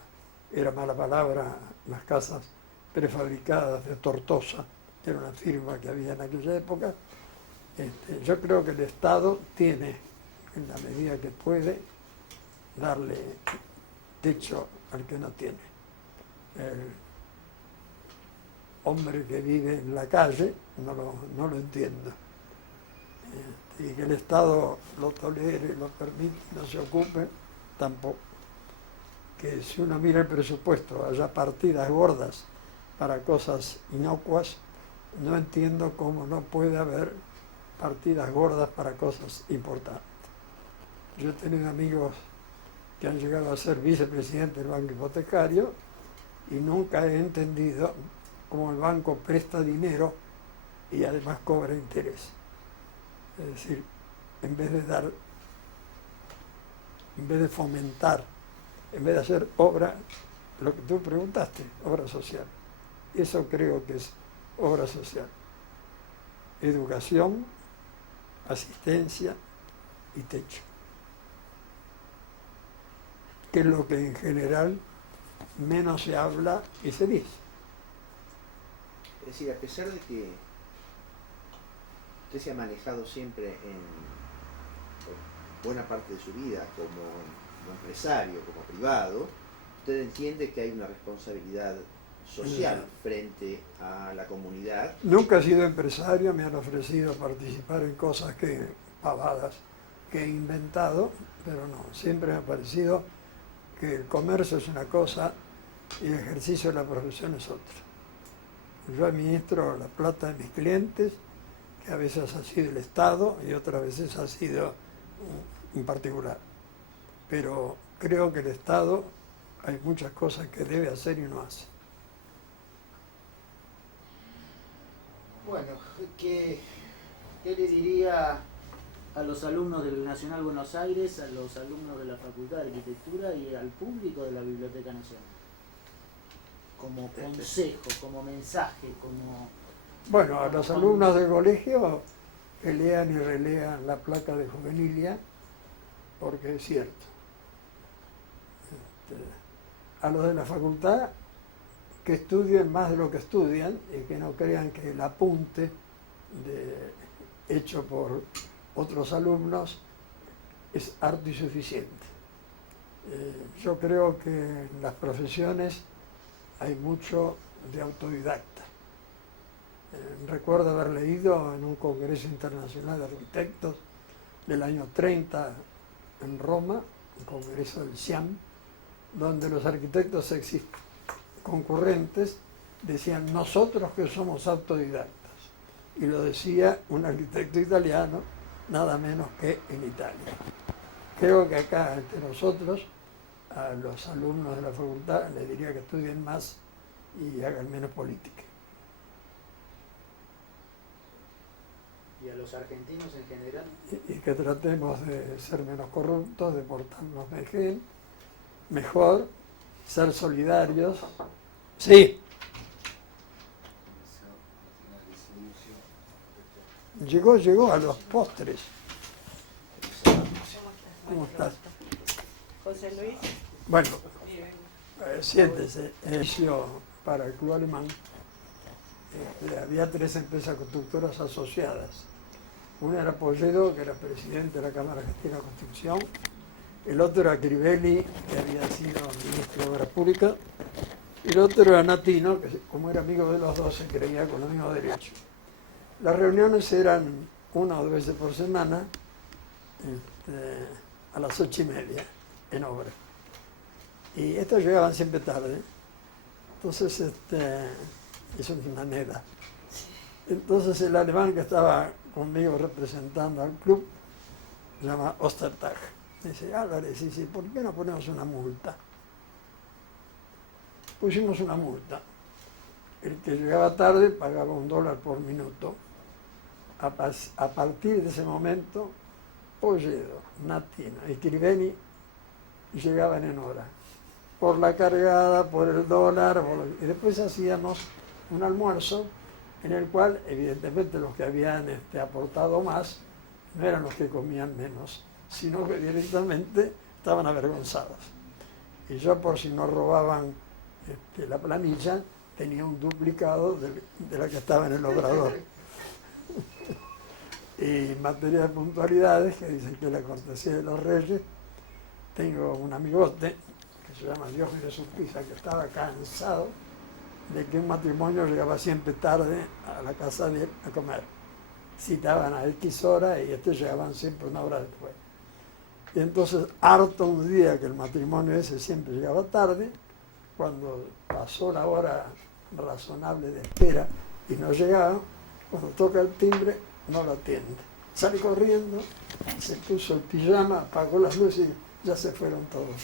era mala palabra, las casas prefabricadas de Tortosa, que era una firma que había en aquella época. Yo creo que el Estado tiene, en la medida que puede, darle techo al que no tiene. El hombre que vive en la calle no lo entiendo. Y que el Estado lo tolere, lo permite, no se ocupe, tampoco. Que si uno mira el presupuesto, haya partidas gordas para cosas inocuas, no entiendo cómo no puede haber partidas gordas para cosas importantes. Yo he tenido amigos que han llegado a ser vicepresidente del Banco Hipotecario y nunca he entendido cómo el banco presta dinero y además cobra interés. Es decir, en vez de fomentar, en vez de hacer obra, lo que tú preguntaste, obra social. Eso creo que es obra social. Educación, asistencia y techo. Que es lo que en general menos se habla y se dice. Es decir, a pesar de que usted se ha manejado siempre en buena parte de su vida como empresario, como privado, usted entiende que hay una responsabilidad social frente a la comunidad. Nunca he sido empresario, me han ofrecido participar en cosas pavadas que he inventado, pero no, siempre me ha parecido que el comercio es una cosa y el ejercicio de la profesión es otra. Yo administro la plata de mis clientes, que a veces ha sido el Estado y otras veces ha sido un particular. Pero creo que el Estado hay muchas cosas que debe hacer y no hace. Bueno, ¿qué le diría a los alumnos del Nacional Buenos Aires, a los alumnos de la Facultad de Arquitectura y al público de la Biblioteca Nacional? Como consejo, como mensaje, como... Bueno, a los alumnos del colegio que lean y relean la placa de Juvenilia, porque es cierto. A los de la facultad, que estudien más de lo que estudian y que no crean que el apunte hecho por otros alumnos es harto y suficiente. Yo creo que en las profesiones hay mucho de autodidacta. Recuerdo haber leído en un congreso internacional de arquitectos del año 30 en Roma, un congreso del CIAM, donde los arquitectos concurrentes decían nosotros que somos autodidactas. Y lo decía un arquitecto italiano, nada menos que en Italia. Creo que acá entre nosotros, a los alumnos de la facultad, les diría que estudien más y hagan menos política. ¿Y a los argentinos en general? Y que tratemos de ser menos corruptos, de portarnos mejor, ser solidarios. Sí. llegó a los postres. ¿Cómo estás? José Luis. Bueno, siéntese. Inició para el Club Alemán. Había 3 empresas constructoras asociadas. Una era Polledo, que era presidente de la Cámara Argentina de Construcción. El otro era Crivelli, que había sido ministro de Obras Públicas. Y el otro era Natino, que como era amigo de los dos, se creía con los mismos derechos. Las reuniones eran 1 o 2 veces por semana, a las 8:30, en obra. Y estos llegaban siempre tarde. Entonces, es una neda. Entonces el alemán que estaba conmigo representando al club, se llama Ostertag. Dice, Álvarez, dice, ¿por qué no ponemos una multa? Pusimos una multa. El que llegaba tarde pagaba $1 por minuto. A partir de ese momento, Polledo, Natino y Crivelli llegaban en hora. Por la cargada, por el dólar, y después hacíamos un almuerzo en el cual, evidentemente, los que habían aportado más no eran los que comían menos, sino que directamente estaban avergonzados. Y yo, por si no robaban la planilla, tenía un duplicado de la que estaba en el obrador. Y en materia de puntualidades, que dicen que es la cortesía de los reyes, tengo un amigote que se llama Diógenes Urquiza, que estaba cansado de que un matrimonio llegaba siempre tarde a la casa de él a comer. Citaban a X hora y llegaban siempre 1 hora después. Y entonces, harto un día que el matrimonio ese siempre llegaba tarde, cuando pasó la hora razonable de espera y no llegaba, cuando toca el timbre, no lo atiende. Sale corriendo, se puso el pijama, apagó las luces y ya se fueron todos.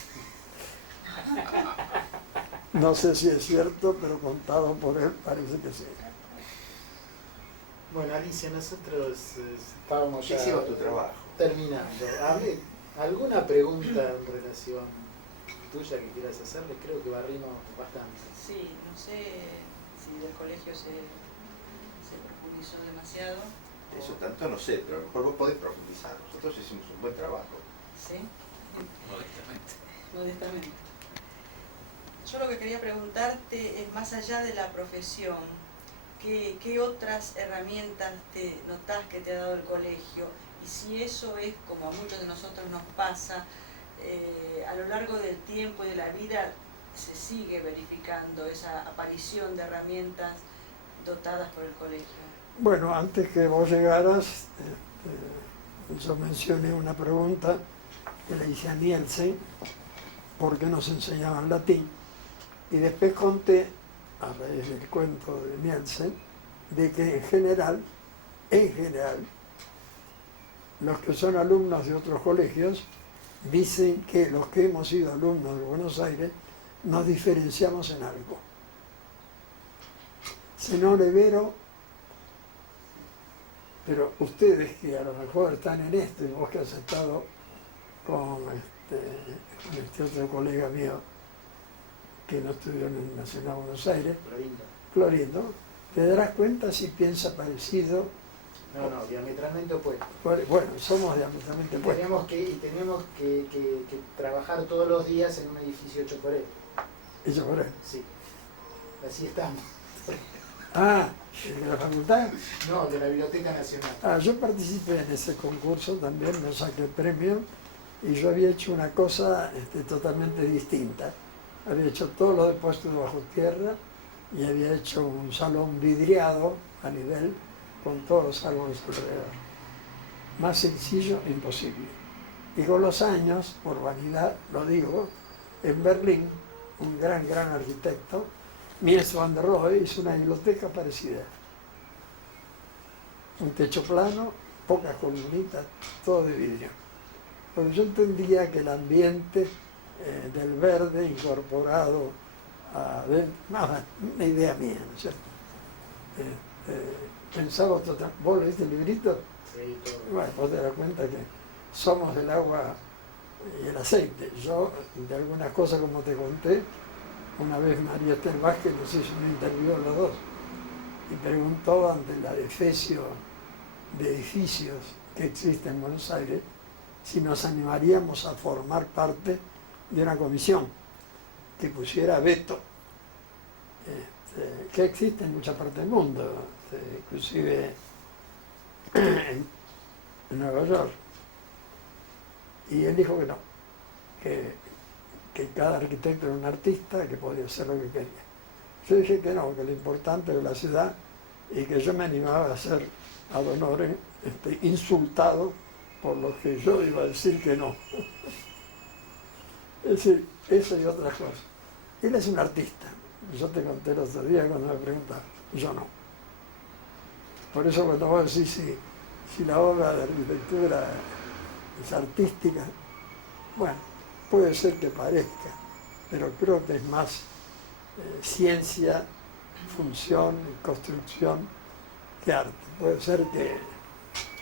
No sé si es cierto, pero contado por él parece que sí. Bueno, Alicia, nosotros estábamos ya hicimos tu trabajo. terminando. ¿Alguna pregunta en relación tuya que quieras hacerle? Creo que barrimos bastante. Sí, no sé si del colegio se profundizó demasiado. Eso tanto no sé, pero a lo mejor vos podés profundizar. Nosotros hicimos un buen trabajo. ¿Sí? Modestamente. Modestamente. Yo lo que quería preguntarte es, más allá de la profesión, ¿qué otras herramientas te notás que te ha dado el colegio? Y si eso es, como a muchos de nosotros nos pasa, a lo largo del tiempo y de la vida se sigue verificando esa aparición de herramientas dotadas por el colegio. Bueno, antes que vos llegaras, yo mencioné una pregunta que le hice a Nielsen, ¿por qué nos enseñaban latín? Y después conté, a raíz del cuento de Nielsen, de que en general, los que son alumnos de otros colegios dicen que los que hemos sido alumnos de Buenos Aires nos diferenciamos en algo. Señor Evero, pero ustedes que a lo mejor están en esto, y vos que has estado con este otro colega mío que no estudió en el Nacional Buenos Aires, Clorindo, te darás cuenta si piensa parecido. No, diametralmente opuesto. Bueno, somos diametralmente opuestos. Tenemos que trabajar todos los días en un edificio hecho por él. ¿Hecho por él? Sí. Así estamos. Ah, ¿de la facultad? No, de la Biblioteca Nacional. Yo participé en ese concurso también, me saqué el premio y yo había hecho una cosa totalmente distinta. Había hecho todos los depósitos bajo tierra y había hecho un salón vidriado a nivel con todos los árboles alrededor. Más sencillo, imposible. Y con los años, por vanidad, lo digo, en Berlín, un gran arquitecto, Mies van der Rohe, hizo una biblioteca parecida. Un techo plano, pocas columnitas, todo de vidrio. Porque yo entendía que el ambiente del verde incorporado a una idea mía, ¿no es cierto? Pensaba totalmente. ¿Vos leíste el librito? Sí, todo. Bueno, vos te das cuenta que somos el agua y el aceite. Yo, de algunas cosas como te conté, una vez María Estel Vázquez nos hizo un interview a los dos y preguntó ante la de Efesio de edificios que existen en Buenos Aires si nos animaríamos a formar parte de una comisión que pusiera veto, que existe en muchas partes del mundo, inclusive en Nueva York. Y él dijo que no, que cada arquitecto era un artista, que podía hacer lo que quería. Yo dije que no, que lo importante era la ciudad y que yo me animaba a ser ad honorem insultado por lo que yo iba a decir que no. Es decir, eso y otras cosas. Él es un artista. Yo te conté el otro día cuando me preguntaron, yo no. Por eso cuando vos decís si la obra de arquitectura es artística, bueno, puede ser que parezca, pero creo que es más ciencia, función y construcción que arte. Puede ser que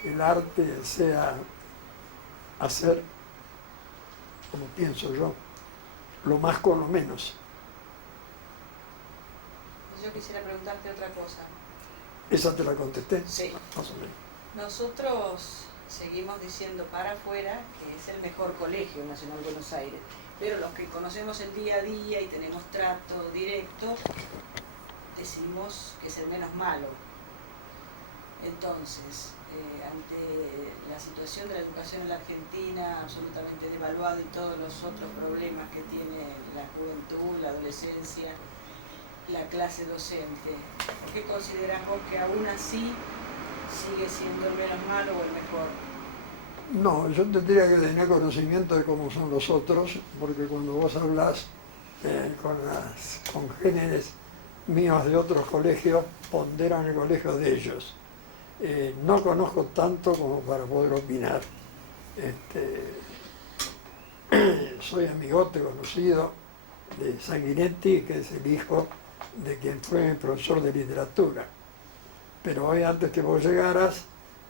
el arte sea hacer, como pienso yo, lo más con lo menos. Yo quisiera preguntarte otra cosa. ¿Esa te la contesté? Sí. Más o menos. Nosotros seguimos diciendo para afuera que es el mejor colegio Nacional Buenos Aires, pero los que conocemos el día a día y tenemos trato directo, decimos que es el menos malo. Entonces, ante la situación de la educación en la Argentina, absolutamente devaluada, y todos los otros problemas que tiene la juventud, la adolescencia, la clase docente, ¿por qué considerás vos que aún así sigue siendo el menos malo o el mejor? No, yo tendría que tener conocimiento de cómo son los otros, porque cuando vos hablas con las congéneres míos de otros colegios, ponderan el colegio de ellos. No conozco tanto como para poder opinar. Soy amigote conocido de Sanguinetti, que es el hijo de quien fue mi profesor de literatura. Pero hoy, antes que vos llegaras,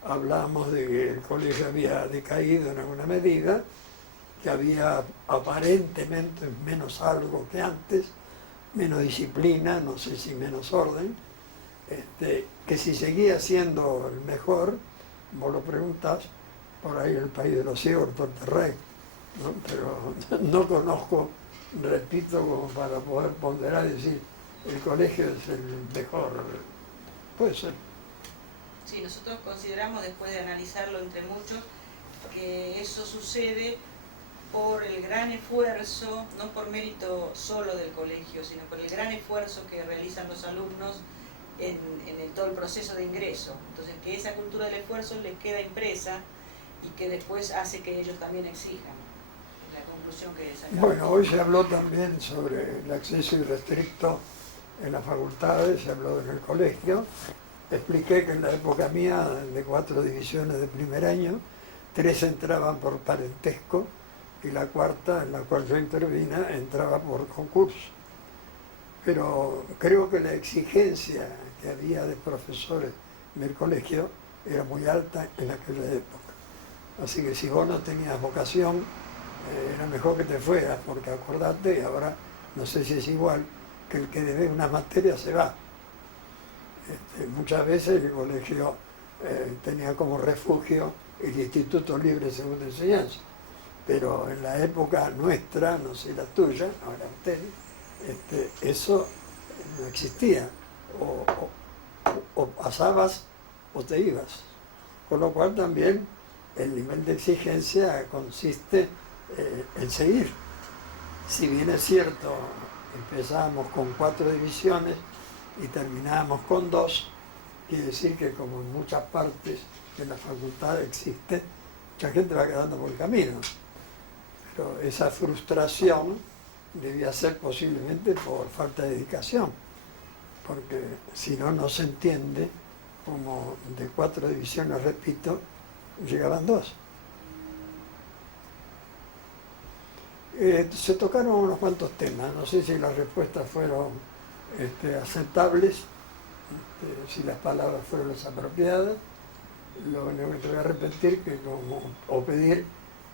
hablábamos de que el colegio había decaído en alguna medida, que había aparentemente menos algo que antes, menos disciplina, no sé si menos orden, que si seguía siendo el mejor, vos lo preguntás, por ahí en el país de los ciegos, Torterrey, ¿no? Pero no conozco, repito, como para poder ponderar y decir, el colegio es el mejor. Puede ser. Sí, nosotros consideramos, después de analizarlo entre muchos, que eso sucede por el gran esfuerzo, no por mérito solo del colegio, sino por el gran esfuerzo que realizan los alumnos en todo el proceso de ingreso. Entonces, que esa cultura del esfuerzo les queda impresa y que después hace que ellos también exijan. Es la conclusión que sacamos. Bueno, hoy se habló también sobre el acceso irrestricto en las facultades, se habló en el colegio. Expliqué que en la época mía, de 4 divisiones de primer año, 3 entraban por parentesco y la cuarta, en la cual yo intervine, entraba por concurso. Pero creo que la exigencia que había de profesores del colegio era muy alta en aquella época. Así que si vos no tenías vocación, era mejor que te fueras, porque acordate, ahora no sé si es igual, que el que debe una materia se va. Muchas veces el colegio tenía como refugio el Instituto Libre de Segunda Enseñanza, pero en la época nuestra, no sé la tuya, ahora ustedes, eso no existía, o pasabas o te ibas, con lo cual también el nivel de exigencia consiste en seguir. Si bien es cierto, empezábamos con 4 divisiones y terminábamos con 2, quiere decir que como en muchas partes de la facultad existe, mucha gente va quedando por el camino. Pero esa frustración debía ser posiblemente por falta de dedicación, porque si no, no se entiende como de 4 divisiones, repito, llegaban 2. Se tocaron unos cuantos temas, no sé si las respuestas fueron aceptables, si las palabras fueron las apropiadas. Lo único que te voy a repetir o pedir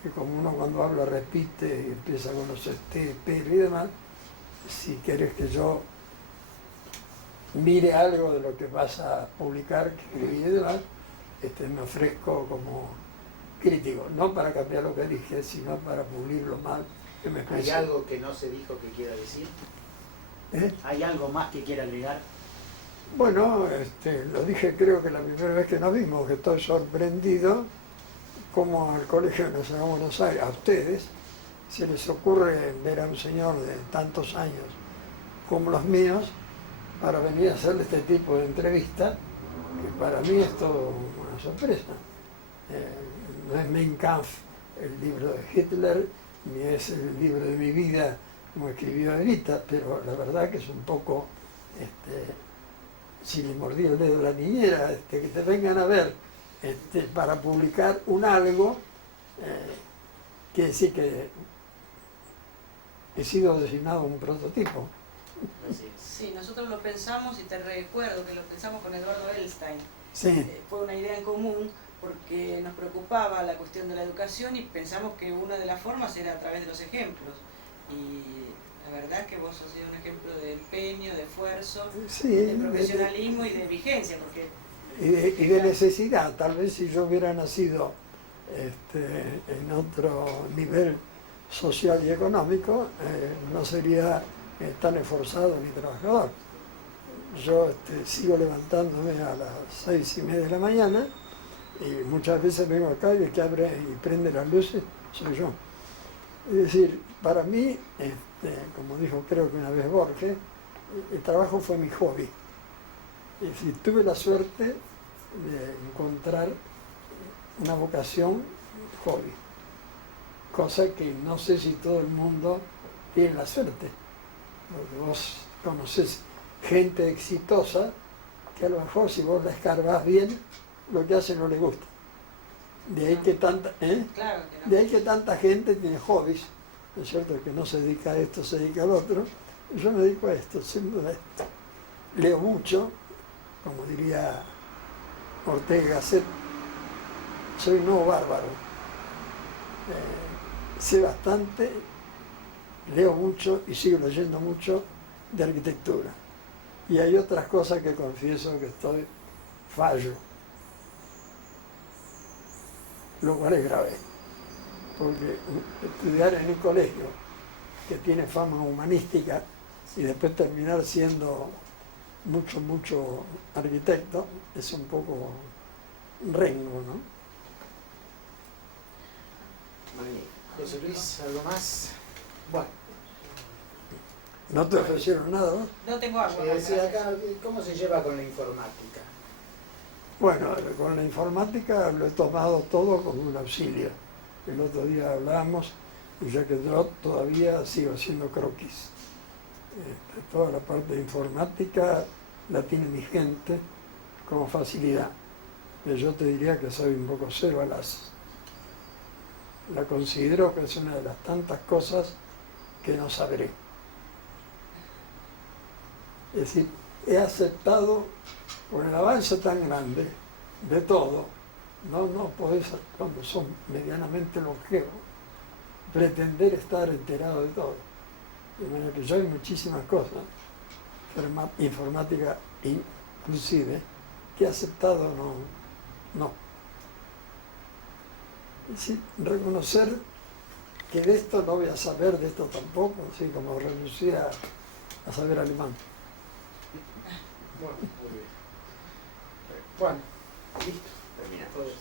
que como uno cuando habla repite y empieza con los pero y demás, si quieres que yo mire algo de lo que vas a publicar, que escribí y demás, me ofrezco como crítico, no para cambiar lo que dije, sino para pulir lo mal que me ¿Hay expresé. algo que no se dijo que quiera decir? ¿Eh? ¿Hay algo más que quiera agregar? Bueno, lo dije creo que la primera vez que nos vimos, que estoy sorprendido como al Colegio Nacional de Buenos Aires, a ustedes, se les ocurre ver a un señor de tantos años como los míos para venir a hacerle este tipo de entrevista, que para mí es todo una sorpresa. No es Mein Kampf el libro de Hitler, ni es el libro de mi vida como escribió Evita, pero la verdad que es un poco, si le mordí el dedo a la niñera, que te vengan a ver para publicar un algo, quiere decir que he sido designado un prototipo. Sí, nosotros lo pensamos y te recuerdo que lo pensamos con Eduardo Elstein. Sí. Fue una idea en común porque nos preocupaba la cuestión de la educación y pensamos que una de las formas era a través de los ejemplos. Y la verdad que vos sos un ejemplo de empeño, de esfuerzo, Sí, de profesionalismo y de vigencia. Porque y de necesidad. Tal vez si yo hubiera nacido en otro nivel social y económico, no sería tan esforzado ni trabajador. Yo sigo levantándome a las 6:30 de la mañana y muchas veces vengo acá y el que abre y prende las luces soy yo. Es decir, para mí, como dijo creo que una vez Borges, el trabajo fue mi hobby. Es decir, tuve la suerte de encontrar una vocación hobby, cosa que no sé si todo el mundo tiene la suerte, porque vos conocés gente exitosa que a lo mejor si vos la escarbás bien, lo que hace no le gusta. De ahí que tanta, claro que no. de ahí que tanta gente tiene hobbies, ¿no es cierto? Que no se dedica a esto, se dedica al otro. Yo me dedico a esto, sin duda a esto. Leo mucho, como diría Ortega Gasset, soy un nuevo bárbaro. Sé bastante, leo mucho y sigo leyendo mucho de arquitectura. Y hay otras cosas que confieso que fallo, lo cual es grave, porque estudiar en un colegio que tiene fama humanística y después terminar siendo mucho arquitecto es un poco rengo, ¿no? José Luis, ¿algo más? Bueno. ¿No te ofrecieron nada, no? No tengo agua. Decía acá, ¿cómo se lleva con la informática? Bueno, con la informática lo he tomado todo como un auxilio. El otro día hablamos y ya que yo todavía sigo haciendo croquis. Toda la parte de informática la tiene mi gente como facilidad. Yo te diría que soy un poco cero alas. La considero que es una de las tantas cosas que no sabré. Es decir, he aceptado, con el avance tan grande de todo, no podés, cuando son medianamente longevos, pretender estar enterado de todo. De manera que yo hay muchísimas cosas, informática inclusive, que he aceptado no. Es decir, reconocer que de esto no voy a saber, de esto tampoco, así como renuncié a saber alemán. Bueno, muy bien. Bueno, listo. Terminamos.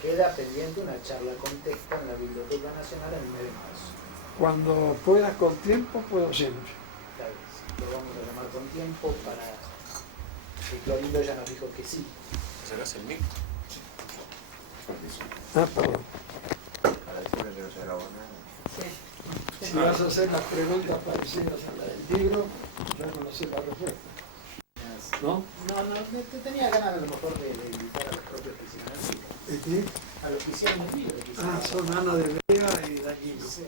Queda pendiente una charla con texto en la Biblioteca Nacional en el mes de marzo. Cuando puedas con tiempo, puedo siempre. Tal vez. Lo vamos a llamar con tiempo para que Clorindo ya nos dijo que sí. ¿Sacás el mic? Perdón. Para decirle que no se grabó nada. Sí. Si vas a hacer las preguntas parecidas a la del libro, ya conoces la respuesta. ¿No? No, te tenía ganas a lo mejor de invitar a los propios que hicieron el libro. ¿Y qué? A los que hicieron el libro. Son Ana de Vega y Dañino. Sí.